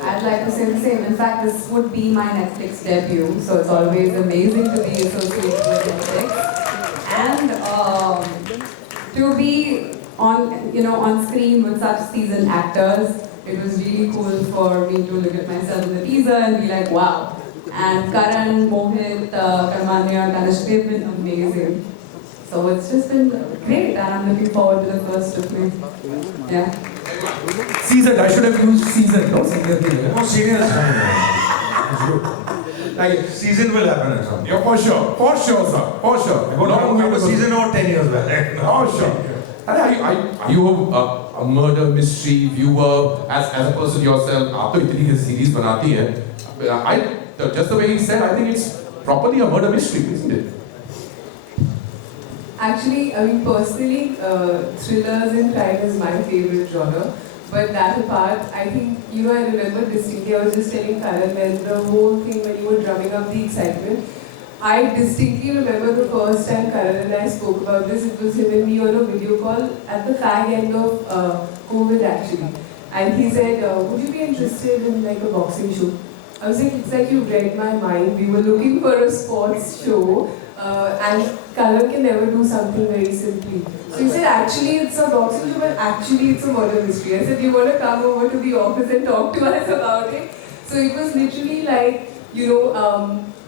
I'd like to say the same. In fact, this would be my Netflix debut, so it's always amazing to be associated with Netflix. And to be on screen with such seasoned actors, it was really cool for me to look at myself in the teaser and be like, wow. And Karan, Mohit, Karmanya, Tanishq, they've been amazing. So it's just been great, and I'm looking forward to the first of me. Yeah. Seasoned, I should have used seasoned, no senior. No, senior is fine. Like, season will happen at some point. Yeah, for sure, sir, for sure. Have a season over 10 years back. For sure. Are you a murder mystery viewer as a person yourself? आप तो इतनी series बनाती हैं. Just the way he said, I think it's properly a murder mystery, isn't it? Actually, I mean, personally, thrillers and crime is my favorite genre. But that apart, I think, I remember distinctly, I was just telling Karan when the whole thing, when you were drumming up the excitement, I distinctly remember the first time Karan and I spoke about this. It was him and me on a video call at the fag end of COVID actually. And he said, would you be interested in like a boxing show? I was like, it's like you read my mind. We were looking for a sports show. And Karan can never do something very simply. So he said, actually it's a boxing show, but actually it's a murder mystery. I said, do you want to come over to the office and talk to us about it? So it was literally like,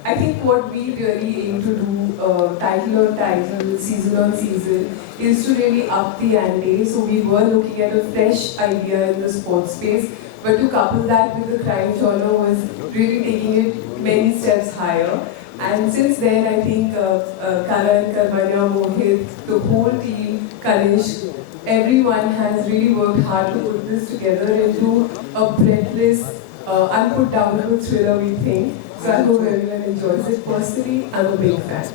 I think what we really aim to do, title on title, season on season, is to really up the ante. So we were looking at a fresh idea in the sports space, but to couple that with the crime genre was really taking it many steps higher. And since then, I think Karan, Karmanya, Mohit, the whole team, Kanishq, everyone has really worked hard to put this together into a breathless, unput-downable thriller, we think. So I hope everyone enjoys it. Personally, I'm a big fan.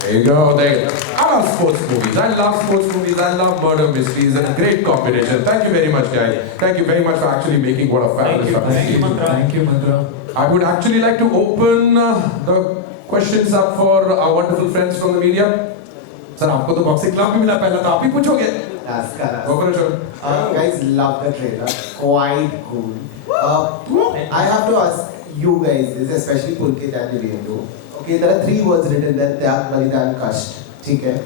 There you go, there you go. I love sports movies. I love murder mysteries, and a great combination. Thank you very much, guys. Thank you very much for actually making what a fabulous episode. Thank you, Mantra. I would actually like to open the questions up for our wonderful friends from the media. Sir, आपको तो boxing club भी मिला पहला तो आप ही पूछोगे. That's correct. Go for it, sir. Guys, love the trailer. Quite cool. I have to ask, you guys, especially Pulkit and Devendra. Okay, there are 3 words written there: Tyag, Balidan, Kasht. Okay.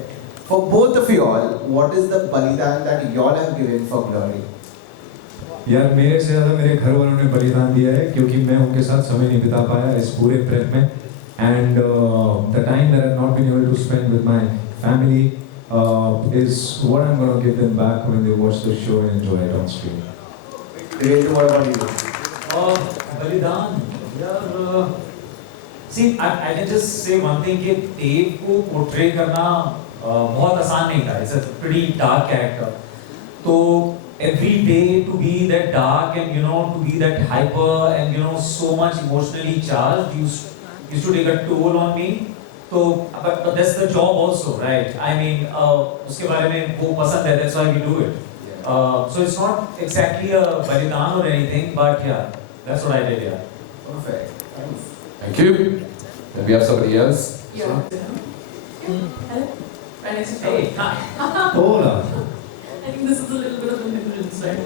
For both of you all, what is the Balidan that you all have given for glory? यार मेरे से ज़्यादा मेरे घर वालों ने बलिदान दिया है क्योंकि मैं उनके साथ समय नहीं बिता पाया इस पूरे प्रेप में and the time that I've not been able to spend with my family is what I'm going to give them back when they watch the show and enjoy it on screen. What about you? बलिदान यार see I can just say one thing कि देव को पोर्ट्रे करना बहुत आसान नहीं था. It's a pretty dark character. तो every day to be that dark and to be that hyper and so much emotionally charged used to take a toll on me. So but that's the job also, right? I mean उसके बारे में वो पसंद है, that's why we do it. So it's not exactly a balidan or anything, but yeah, that's what I did. Yeah. Perfect. Thanks. Thank you. Then we have somebody else. Yeah. Hello. Right next to Hey, hi. Hola. I think this is a little bit of a hindrance, right?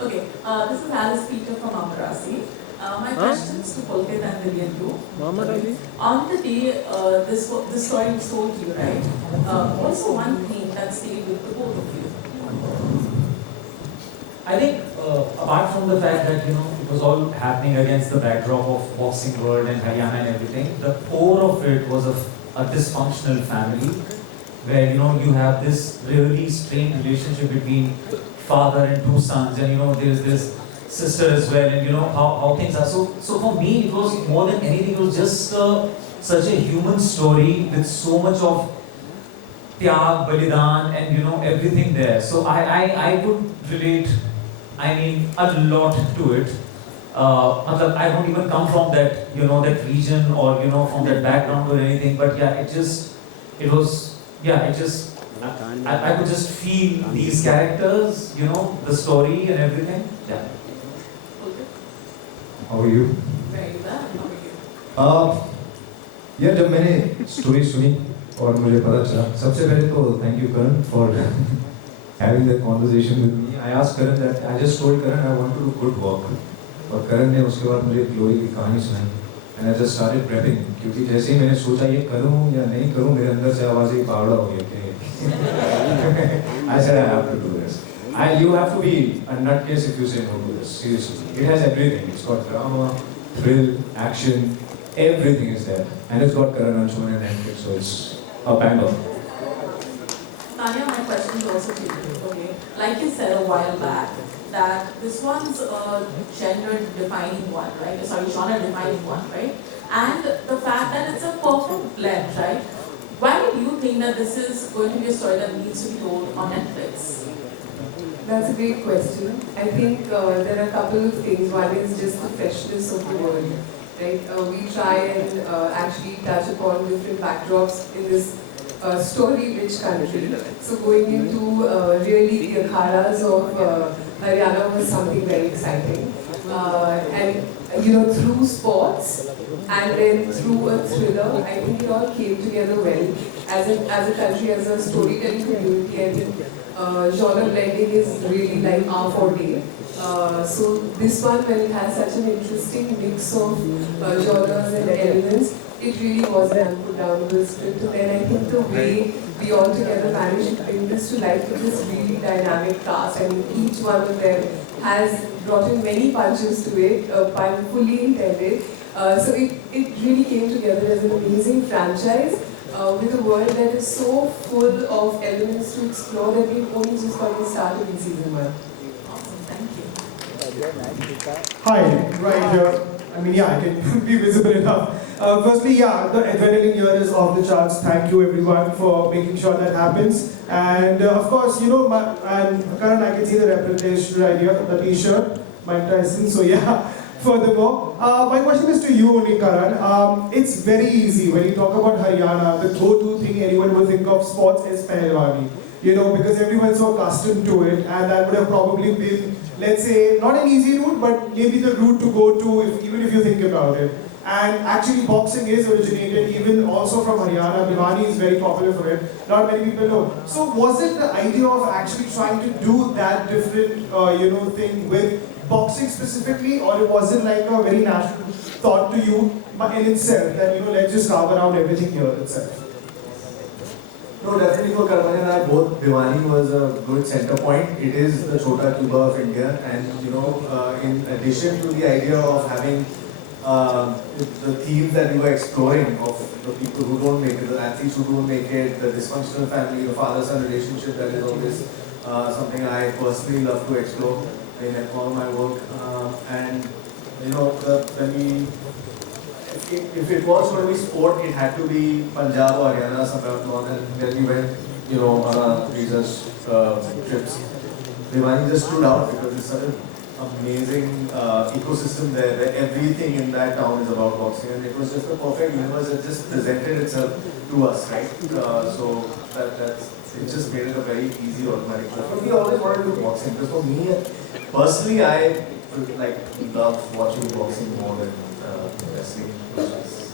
Okay, this is Alice Peter from Amarasi. My question is to Pulkit and Devendra. On the day this story was told to you, right? What's the one thing that stayed with the both of you? I think apart from the fact that it was all happening against the backdrop of boxing world and Haryana and everything, the core of it was a dysfunctional family where you have this really strained relationship between father and 2 sons, and there's this sister as well, and how things are. So for me it was more than anything, it was just such a human story with so much of tyag, balidan, and everything there. So I would relate, I mean, a lot to it. I don't even come from that that region or from that background or anything, but yeah, I could just feel these characters, the story and everything. Yeah. How are you? Very well. How are you? यार जब मैंने स्टोरी सुनी और मुझे पता चला, सबसे पहले तो thank you Karan for having that conversation with me. I asked Karan that I just told Karan I want to do good work. और करण ने उसके बाद मुझे ग्लोरी की कहानी सुनाई and I just started prepping क्योंकि जैसे ही मैंने सोचा ये करूँ या नहीं करूँ, मेरे अंदर से आवाज़ ही पावड़ा हो गया कि I said I have to do this. You have to be a nutcase if you say no to this. Seriously, it has everything. It's got drama, thrill, action, everything is there, and it's got Karan Anshuman and Netflix, so it's a banger. Tanya, my question is also to you. Okay, like you said a while back, that this one's a gender-defining one, right? Sorry, genre-defining one, right? And the fact that it's a perfect blend, right? Why do you think that this is going to be a story that needs to be told on Netflix? That's a great question. I think there are a couple of things. One is just the freshness of the world, right? We try and actually touch upon different backdrops in this story-rich country. So going into really the akharas of Haryana was something very exciting. And through sports and then through a thriller, I think it all came together well. As a country, as a storytelling community, I think genre blending is really like our forte. So this one, when it has such an interesting mix of genres and elements, it really was an unputdownable script. And I think the way we all together managed to bring this to life with this really dynamic cast, and each one of them has brought in many punches to it, pun fully intended. So it really came together as an amazing franchise with a world that is so full of elements to explore that we've only just gotten started in season 1. Awesome, thank you. Hi, right here. I mean, yeah, I can be visible enough. Firstly, yeah, the adrenaline here is off the charts. Thank you everyone for making sure that happens. And of course, and Karan, I can see the representation right here, the t-shirt, Mike Tyson. So yeah, furthermore, my question is to you only, Karan. It's very easy when you talk about Haryana, the go-to thing anyone will think of sports is Pehlwani. Because everyone's so accustomed to it, and that would have probably been, let's say, not an easy route, but maybe the route to go to, even if you think about it. And actually boxing is originated even also from Haryana. Bhiwani is very popular for it. Not many people know. So was it the idea of actually trying to do that different thing with boxing specifically, or was it like a very natural thought to you in itself that let's just carve around everything here itself? No, definitely for Karmani and I, both Bhiwani was a good center point. It is the Chota Cuba of India, and in addition to the idea of having the themes that we were exploring of the people who don't make it, the athletes who don't make it, the dysfunctional family, the father-son relationship, that is always something I personally love to explore in all my work. And if it was going to be sport, it had to be Punjab or Haryana, somewhere up north, and then we went, on our visas trips. Bhiwani just stood out because it's such an amazing ecosystem there, where everything in that town is about boxing, and it was just the perfect universe that just presented itself to us, right? So it just made it a very easy automatic. But we always wanted to do boxing, because for me, personally, I love watching boxing more than wrestling,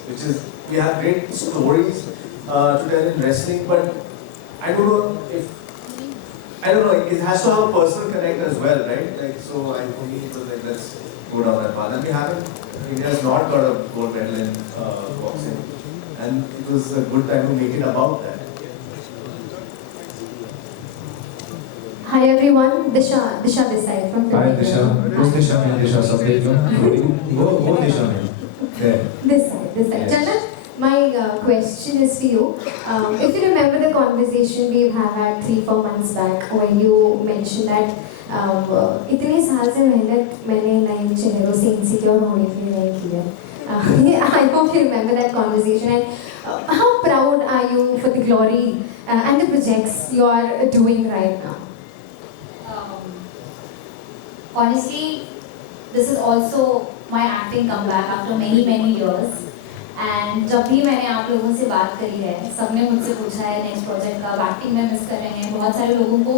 which is, we have great stories to tell in wrestling, but I don't know, it has to have a personal connect as well, right? So for me, it was like, let's go down that path. And India has not got a gold medal in boxing, and it was a good time to make it about that. Hi everyone, Disha Desai from Hi Finland. Disha, who's Disha? मैं Disha सब देख लो, वो Disha में, there. This side. Janak, my question is to you. If you remember the conversation we've had 3-4 months back, where you mentioned that इतने साल से मेहनत मैंने नए चेहरों से insecure होने के लिए नहीं किया. I hope you remember that conversation. And how proud are you for the glory and the projects you are doing right now? Honestly, this is also my acting comeback after many years. And जब भी मैंने आप लोगों से बात करी है, सबने मुझसे पूछा है नेक्स्ट प्रोजेक्ट का, एक्टिंग में मिस कर रहे हैं. बहुत सारे लोगों को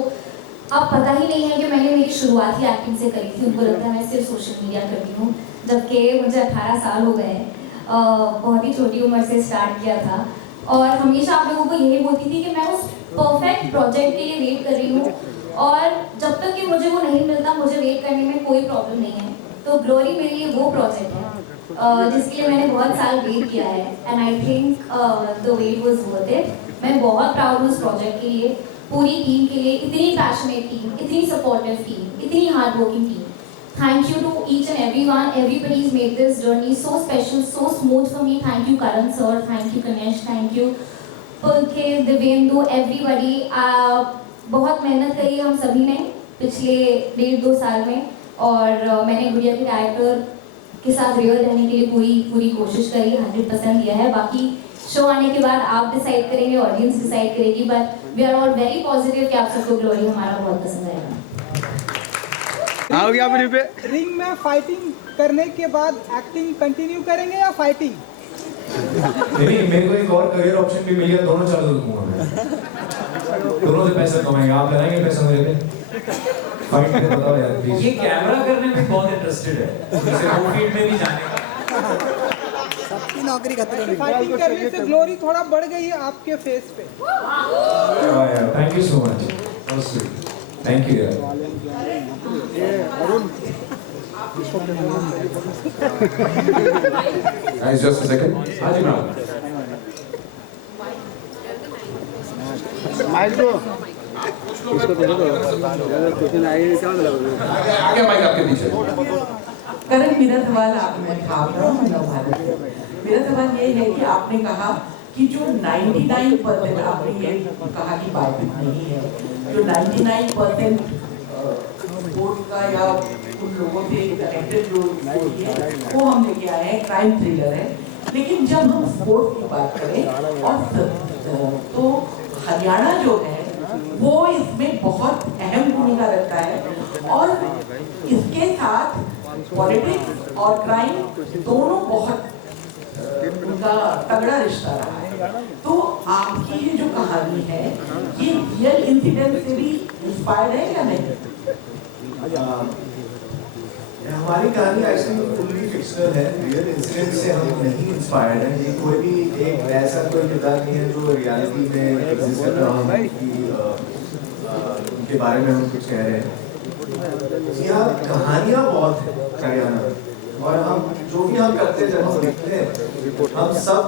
अब पता ही नहीं है कि मैंने मेरी शुरुआत ही एक्टिंग से करी थी. उनको लगता है मैं सिर्फ सोशल मीडिया करती हूँ, जबकि मुझे 18 साल हो गए. बहुत ही छोटी उम्र से स्टार्ट किया था, और हमेशा आप लोगों को यही बोलती थी कि मैं उस परफेक्ट प्रोजेक्ट के लिए वेट कर रही हूँ, और जब तक कि मुझे वो नहीं मिलता, मुझे वेट करने में कोई प्रॉब्लम नहीं है. तो ग्लोरी मेरे लिए वो प्रोजेक्ट है जिसके लिए मैंने बहुत साल वेट किया है, and I think the wait was worth it. मैं बहुत प्राउड हूँ उस प्रोजेक्ट के लिए, पूरी टीम के लिए. इतनी पैशनेट टीम, इतनी सपोर्टिव टीम, इतनी hard working team. Thank you to each and everyone. Everybody's made this journey so special, so smooth for me. Thank you Karan sir, thank you Ganesh, thank you Pulkit, Devendu, everybody. बहुत मेहनत करी है हम सभी ने पिछले 1.5-2 साल में, और मैंने गुड़िया के कैरेक्टर के साथ रियल रहने के लिए पूरी कोशिश करी, 100% दिया है. बाकी शो आने के बाद आप डिसाइड करेंगे, ऑडियंस डिसाइड करेगी, but we are all very positive कि आप सबको ग्लोरी हमारा बहुत पसंद आएगा. आओगे अपने पे रिंग में फाइटिंग करने के बाद एक्टिंग कंटिन्यू करेंगे या फाइटिंग? नहीं, मेरे को एक और करियर ऑप्शन भी मिल गया, दोनों चालू रखूंगा मैं. दोनों से पैसा कमाएंगे, आप लगाएंगे पैसा मेरे पे. फाइट में बताओ यार प्लीज. ये कैमरा करने में बहुत इंटरेस्टेड है, जैसे वो फील्ड में भी जाने का. सबकी नौकरी खतरे में. फाइटिंग करने से ग्लोरी थोड़ा बढ़ गई है आपके फेस पे. Thank you so much. Thank you यार. Guys, just a second. हाँ जी मैम. माइक दो. इसको दे दो. क्वेश्चन आगे क्या मतलब? आगे माइक आपके पीछे. करण, मेरा सवाल मैं ठाक रहा हूँ मेरा सवाल ये है कि आपने कहा कि जो 99% आपने ये कहा कि बायोपिक नहीं है, जो 99% स्पोर्ट्स का या उन लोगों से कनेक्टेड जो स्टोरी है वो हम लेके आए हैं, क्राइम थ्रिलर है. लेकिन जब हम स्पोर्ट्स की बात करें और तो हरियाणा जो है वो इसमें बहुत अहम भूमिका रखता है, और इसके साथ पॉलिटिक्स और क्राइम दोनों बहुत उनका तगड़ा रिश्ता रहा है. तो आपकी ये जो कहानी है ये रियल इंसिडेंट से भी इंस्पायर्ड है या नहीं? हमारी कहानी एक्चुअली फुल्ली फिक्शनल है, रियल इंसिडेंट से हम नहीं इंस्पायर्ड हैं। ये कोई भी एक ऐसा कोई किरदार नहीं है जो रियलिटी में एग्जिस्ट कर रहा हो कि उनके बारे में हम कुछ कह रहे हैं। यहाँ कहानियाँ बहुत है हरियाणा में, और हम जो भी हम करते हैं जब हम लिखते हैं, हम सब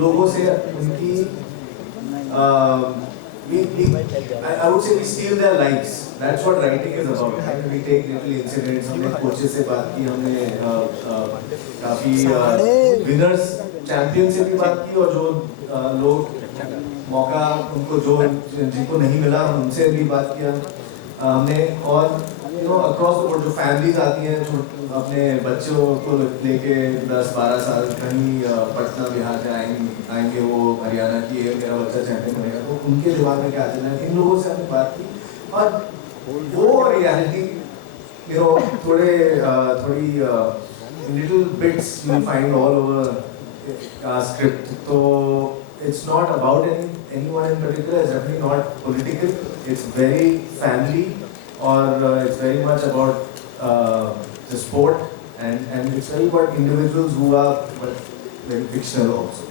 लोगों से उनकी I would say we steal their lives. That's what writing is about. We take little incidents. हमने कोचेस से बात की, हमने काफी विनर्स चैंपियन से भी बात की, और जो लोग मौका उनको जो जिनको नहीं मिला उनसे भी बात किया हमने। और अक्रॉस द बोर्ड जो फैमिलीज आती हैं जो अपने बच्चों को लेके 10-12 साल कहीं पटना बिहार से आएंगे, वो हरियाणा की है, मेरा बच्चा चैंपियन बनेगा, तो उनके दिमाग में क्या चल रहा है, इन लोगों से हमने बात की। और वो रियलिटी थोड़ी little bits you find all over script. तो it's not about anyone in particular, it's definitely not political, it's very family, or it's very much about the sport, and it's very about individuals who are very fictional also.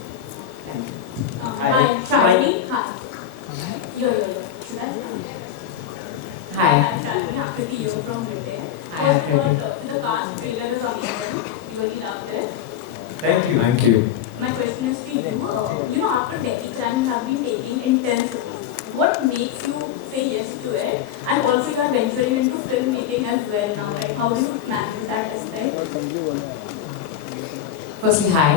Hi, Shalini. Hi. Yo. Should I? Hi. I'm Shalini, Akriti, you're from Britain. Hi, Akriti. The cast trailer is amazing. You really loved it. Thank you. Thank you. My question is to you. After Deccan Chan, you have been taking intense roles. What makes you say yes to it? And also you are venturing into filmmaking as well now, right? How do you manage that aspect? Firstly, hi.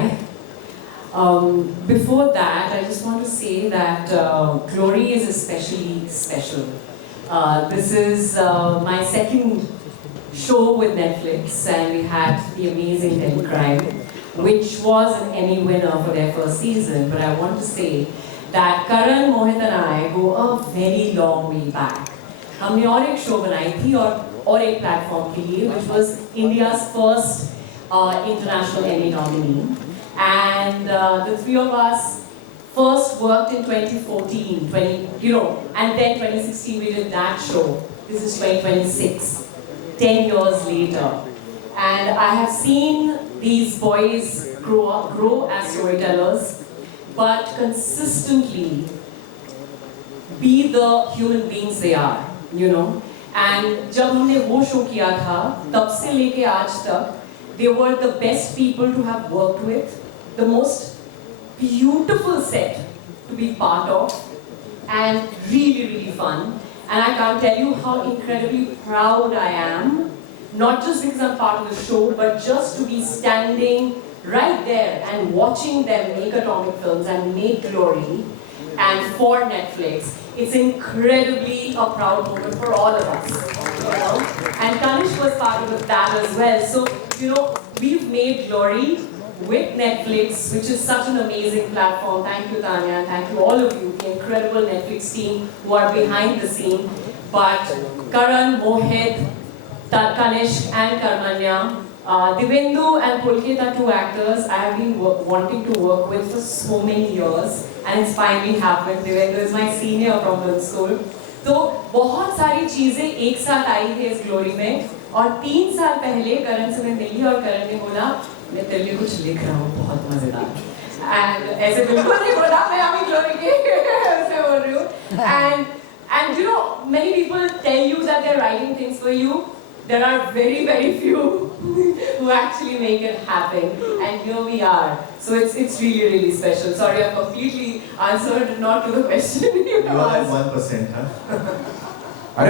Before that, I just want to say that Glory is especially special. This is my second show with Netflix, and we had the amazing Telecrime, which was an Emmy winner for their first season. But I want to say that Karan, Mohit and I go a very long way back. हमने और एक शो बनाई थी और एक प्लेटफॉर्म के लिए, which was India's first international Emmy nominee. And the three of us first worked in 2014, and then 2016 we did that show. This is 2026, 10 years later. And I have seen these boys grow as storytellers, but consistently be the human beings they are, And जब हमने वो शो किया था, तब से लेके आज तक, they were the best people to have worked with, the most beautiful set to be part of, and really, really fun. And I can't tell you how incredibly proud I am, not just because I'm part of the show, but just to be standing right there and watching them make atomic films and make Glory, and for Netflix. It's incredibly a proud moment for all of us, And Kanish was part of that as well. So, we've made Glory with Netflix, which is such an amazing platform. Thank you, Tanya, and thank you all of you, the incredible Netflix team who are behind the scene. But Karan, Mohit, Kanish and Karmanya, Divendu and Pulkit are two actors I have been wanting to work with for so many years, and it's finally happened. Divendu is my senior from film school. तो बहुत सारी चीजें एक साथ आई थी इस ग्लोरी में, और 3 साल पहले करण से मैं मिली और करण ने बोला मैं तेरे लिए कुछ लिख रहा हूँ बहुत मजेदार, and ऐसे बिल्कुल नहीं बोला, मैं अभी ग्लोरी के ऐसे बोल रही हूँ, and many people tell you that they're writing things for you. There are very, very few who actually make it happen, and here we are. So it's really, really special. Sorry, I've completely answered not to the question you are asked. 1%, huh?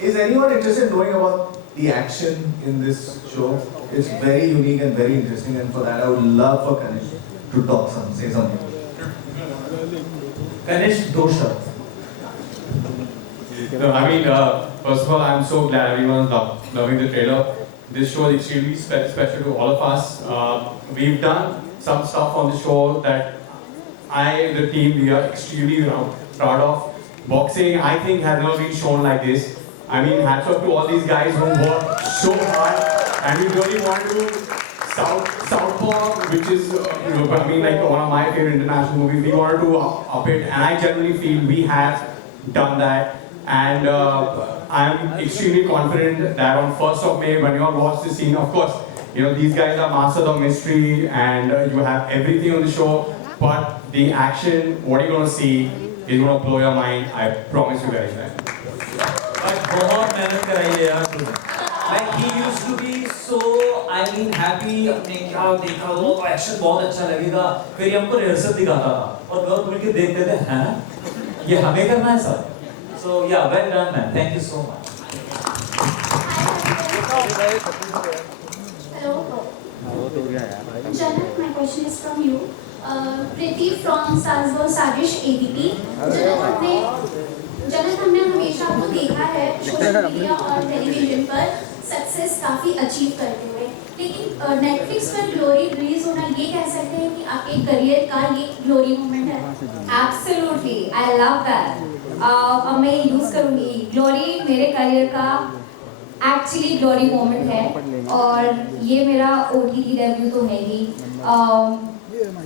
Is anyone interested in knowing about the action in this show? It's very unique and very interesting, and for that I would love for Kanish to say something. Kanish, dosha. No, first of all, I'm so glad everyone's loving the trailer. This show is extremely special to all of us. We've done some stuff on the show that the team, we are extremely proud of. Boxing, I think, has never been shown like this. Hats off to all these guys who worked so hard, and we really want to Southpaw, which is one of my favorite international movies. We wanted to up it, and I genuinely feel we have done that. And I'm extremely confident that on 1st of May, when you all watch the scene, of course, You know, these guys are masters of mystery, and you have everything on the show. But the action, what you're gonna see, is gonna blow your mind. I promise you guys that. बहुत मेहनत कराई है यार तूने। Like he used to be so, I mean, happy अपने क्या देखा वो एक्शन बहुत अच्छा लगेगा। फिर ये हमको रिहर्सल दिखाता था और घर बोल के देखते थे हैं ये हमें करना है सब। So yeah, well done man. Thank you so much. Hello. Janak, my question is from you. Priti from Salzburg Sadish ABP. जनक हमने हमेशा आपको देखा है सोशल मीडिया और टेलीविजन पर सक्सेस काफ़ी अचीव करते हुए, लेकिन नेटफ्लिक्स पर ग्लोरी रिलीज होना ये कह सकते हैं कि आपके करियर का ये ग्लोरी मोमेंट है। Absolutely, I love that. अब मैं यूज़ करूँगी ग्लोरी मेरे करियर का एक्चुअली ग्लोरी मोमेंट है, और ये मेरा OTT डेब्यू तो है ही,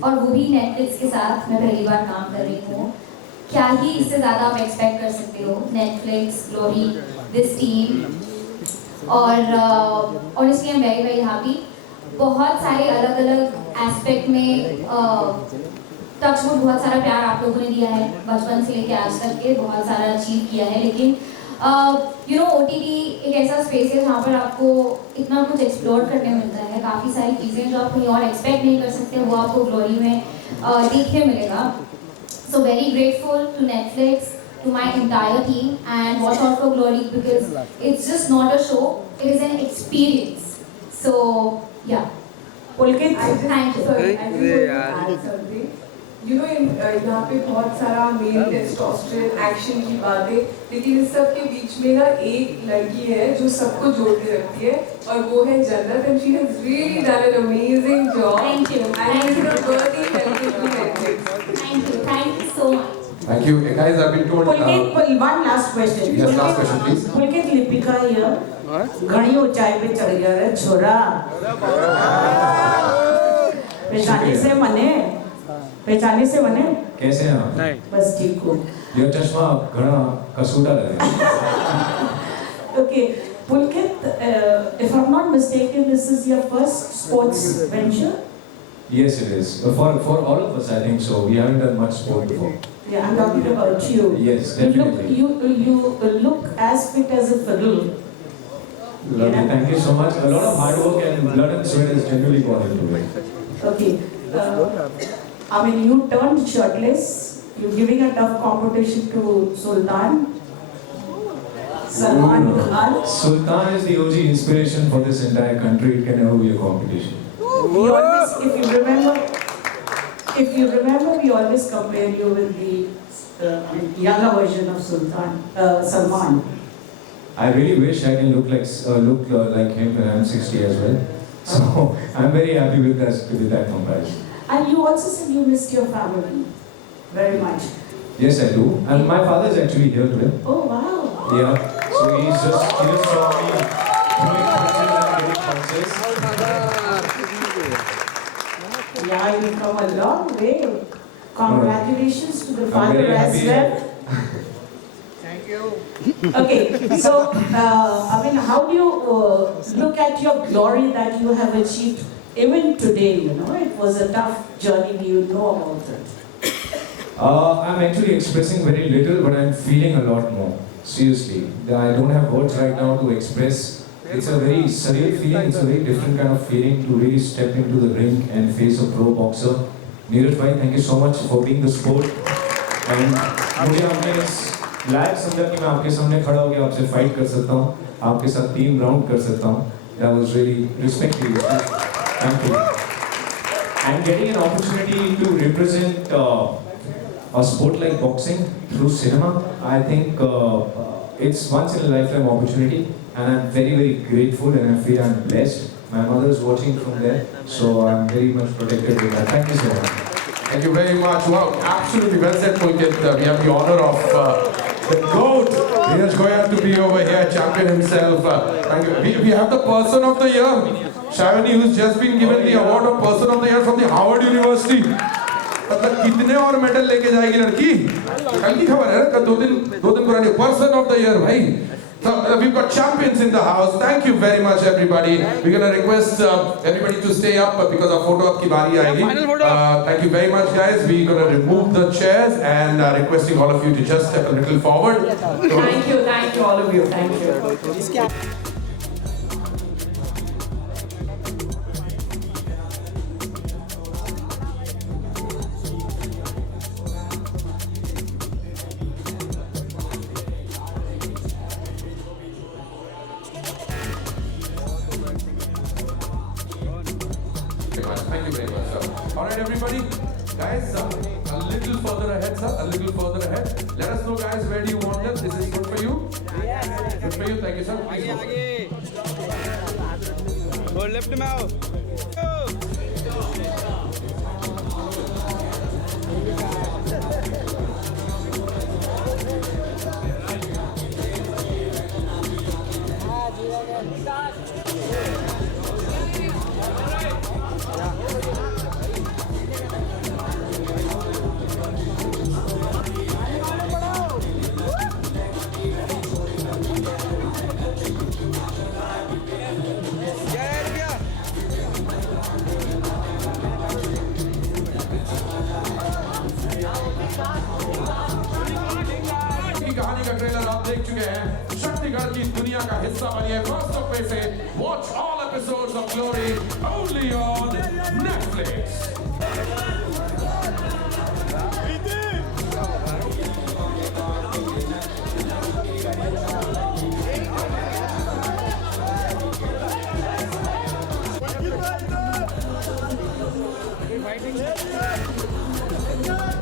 और वो भी नेटफ्लिक्स के साथ मैं पहली बार काम कर रही हूँ। क्या ही इससे ज़्यादा आप एक्सपेक्ट कर सकते हो? नेटफ्लिक्स, ग्लोरी, दिस टीम, और honestly I am very very happy. बहुत सारे अलग अलग एस्पेक्ट में टचवुड बहुत सारा प्यार आप लोगों ने दिया है, बचपन से लेके आज तक के बहुत सारा अचीव किया है, लेकिन यू नो OTT एक ऐसा स्पेस है जहाँ पर आपको इतना कुछ एक्सप्लोर करने मिलता है, काफ़ी सारी चीज़ें जो आप कहीं और एक्सपेक्ट नहीं कर सकते वो आपको ग्लोरी में देखने मिलेगा। So very grateful to Netflix, to my entire team, and watch out for Glory because it's just not a show; it is an experience. So yeah. Pulkit, thank you. Sorry, I just want to add something. You know, यहाँ पे बहुत सारा mail testosterone action की बातें, लेकिन इस सब के बीच में ना एक लड़की है जो सबको जोड़ के रखती है, और वो है जन्नत, and she has really done an amazing job. Thank you. And it's a worthy helping to Netflix. Thank you so much. Thank you. Hey guys, I've been told. Pulkit, one last question. Yes, last question, please. Pulkit, Lipika here. घनी ऊंचाई पे चढ़ गया रे छोरा। पहचाने से मने कैसे हैं आप? बस ठीक हूँ। ये चश्मा घना कसूटा लगे। Okay, Pulkit, if I'm not mistaken, this is your first sports venture? Yes, it is. For all of us, I think so. We haven't done much sport before. Yeah, I'm talking about you. Yes, definitely. You look as fit as a fiddle. Lovely. Thank you so much. A lot of hard work and blood and sweat has generally gone into it. Okay. I mean, you turned shirtless. You're giving a tough competition to Sultan. Salman Khan. Sultan is the OG inspiration for this entire country. It can never be a competition. We always, if you remember, we always compare you with the younger version of Salman. I really wish I can look like him when I'm 60 as well. So I'm very happy with that comparison. And you also said you missed your family very much. Yes, I do. And my father is actually here today. Oh wow. Yeah. So he just saw me doing punches and getting punches. Yeah, you've come a long way. Congratulations to the father as well. Thank you. Okay, so I mean, how do you look at your glory that you have achieved even today? You know, it was a tough journey. You know about it. I'm actually expressing very little, but I'm feeling a lot more. Seriously, I don't have words right now to express. It's a very surreal feeling. It's a very different kind of feeling to really step into the ring and face a pro boxer. Neeraj bhai, thank you so much for being the sport. And मुझे आपने इस लायक समझा कि मैं आपके सामने खड़ा होकर आपसे फाइट कर सकता हूँ, आपके साथ 3 राउंड कर सकता हूँ. That was really respect to you. Thank you. And getting an opportunity to represent a sport like boxing through cinema, I think it's once in a lifetime opportunity, and I'm very, very grateful, and I feel I'm blessed. My mother is watching from there, so I'm very much protected with that. Thank you so much. Thank you very much. Wow, absolutely well said, Pulkit. We have the honor of the GOAT, Neeraj Goyal, to be over here, champion himself. Thank you. We have the person of the year, Shavani, who's just been given the award of person of the year from the Howard University. मतलब कितने और मेडल लेके जाएगी लड़की? कल की खबर है ना, 2 दिन पुरानी. पर्सन ऑफ द ईयर भाई, So we've got champions in the house. Thank you very much, everybody. We're gonna request everybody to stay up because our photo up ki bari aayegi. Thank you very much, guys. We're gonna remove the chairs and requesting all of you to just step a little forward. Thank you, all of you. Thank you. Thank you very much, sir. All right, everybody. Guys, a little further ahead, sir. A little further ahead. Let us know, guys, where do you want them? This is good for you? Good for you. Thank you, sir. Please go. Left में आओ. कहानी का ट्रेलर आप देख चुके हैं शक्तिगढ़ की दुनिया का हिस्सा बनिए फर्स्ट ऑफ पे से watch all episodes of glory only on Netflix Fighting.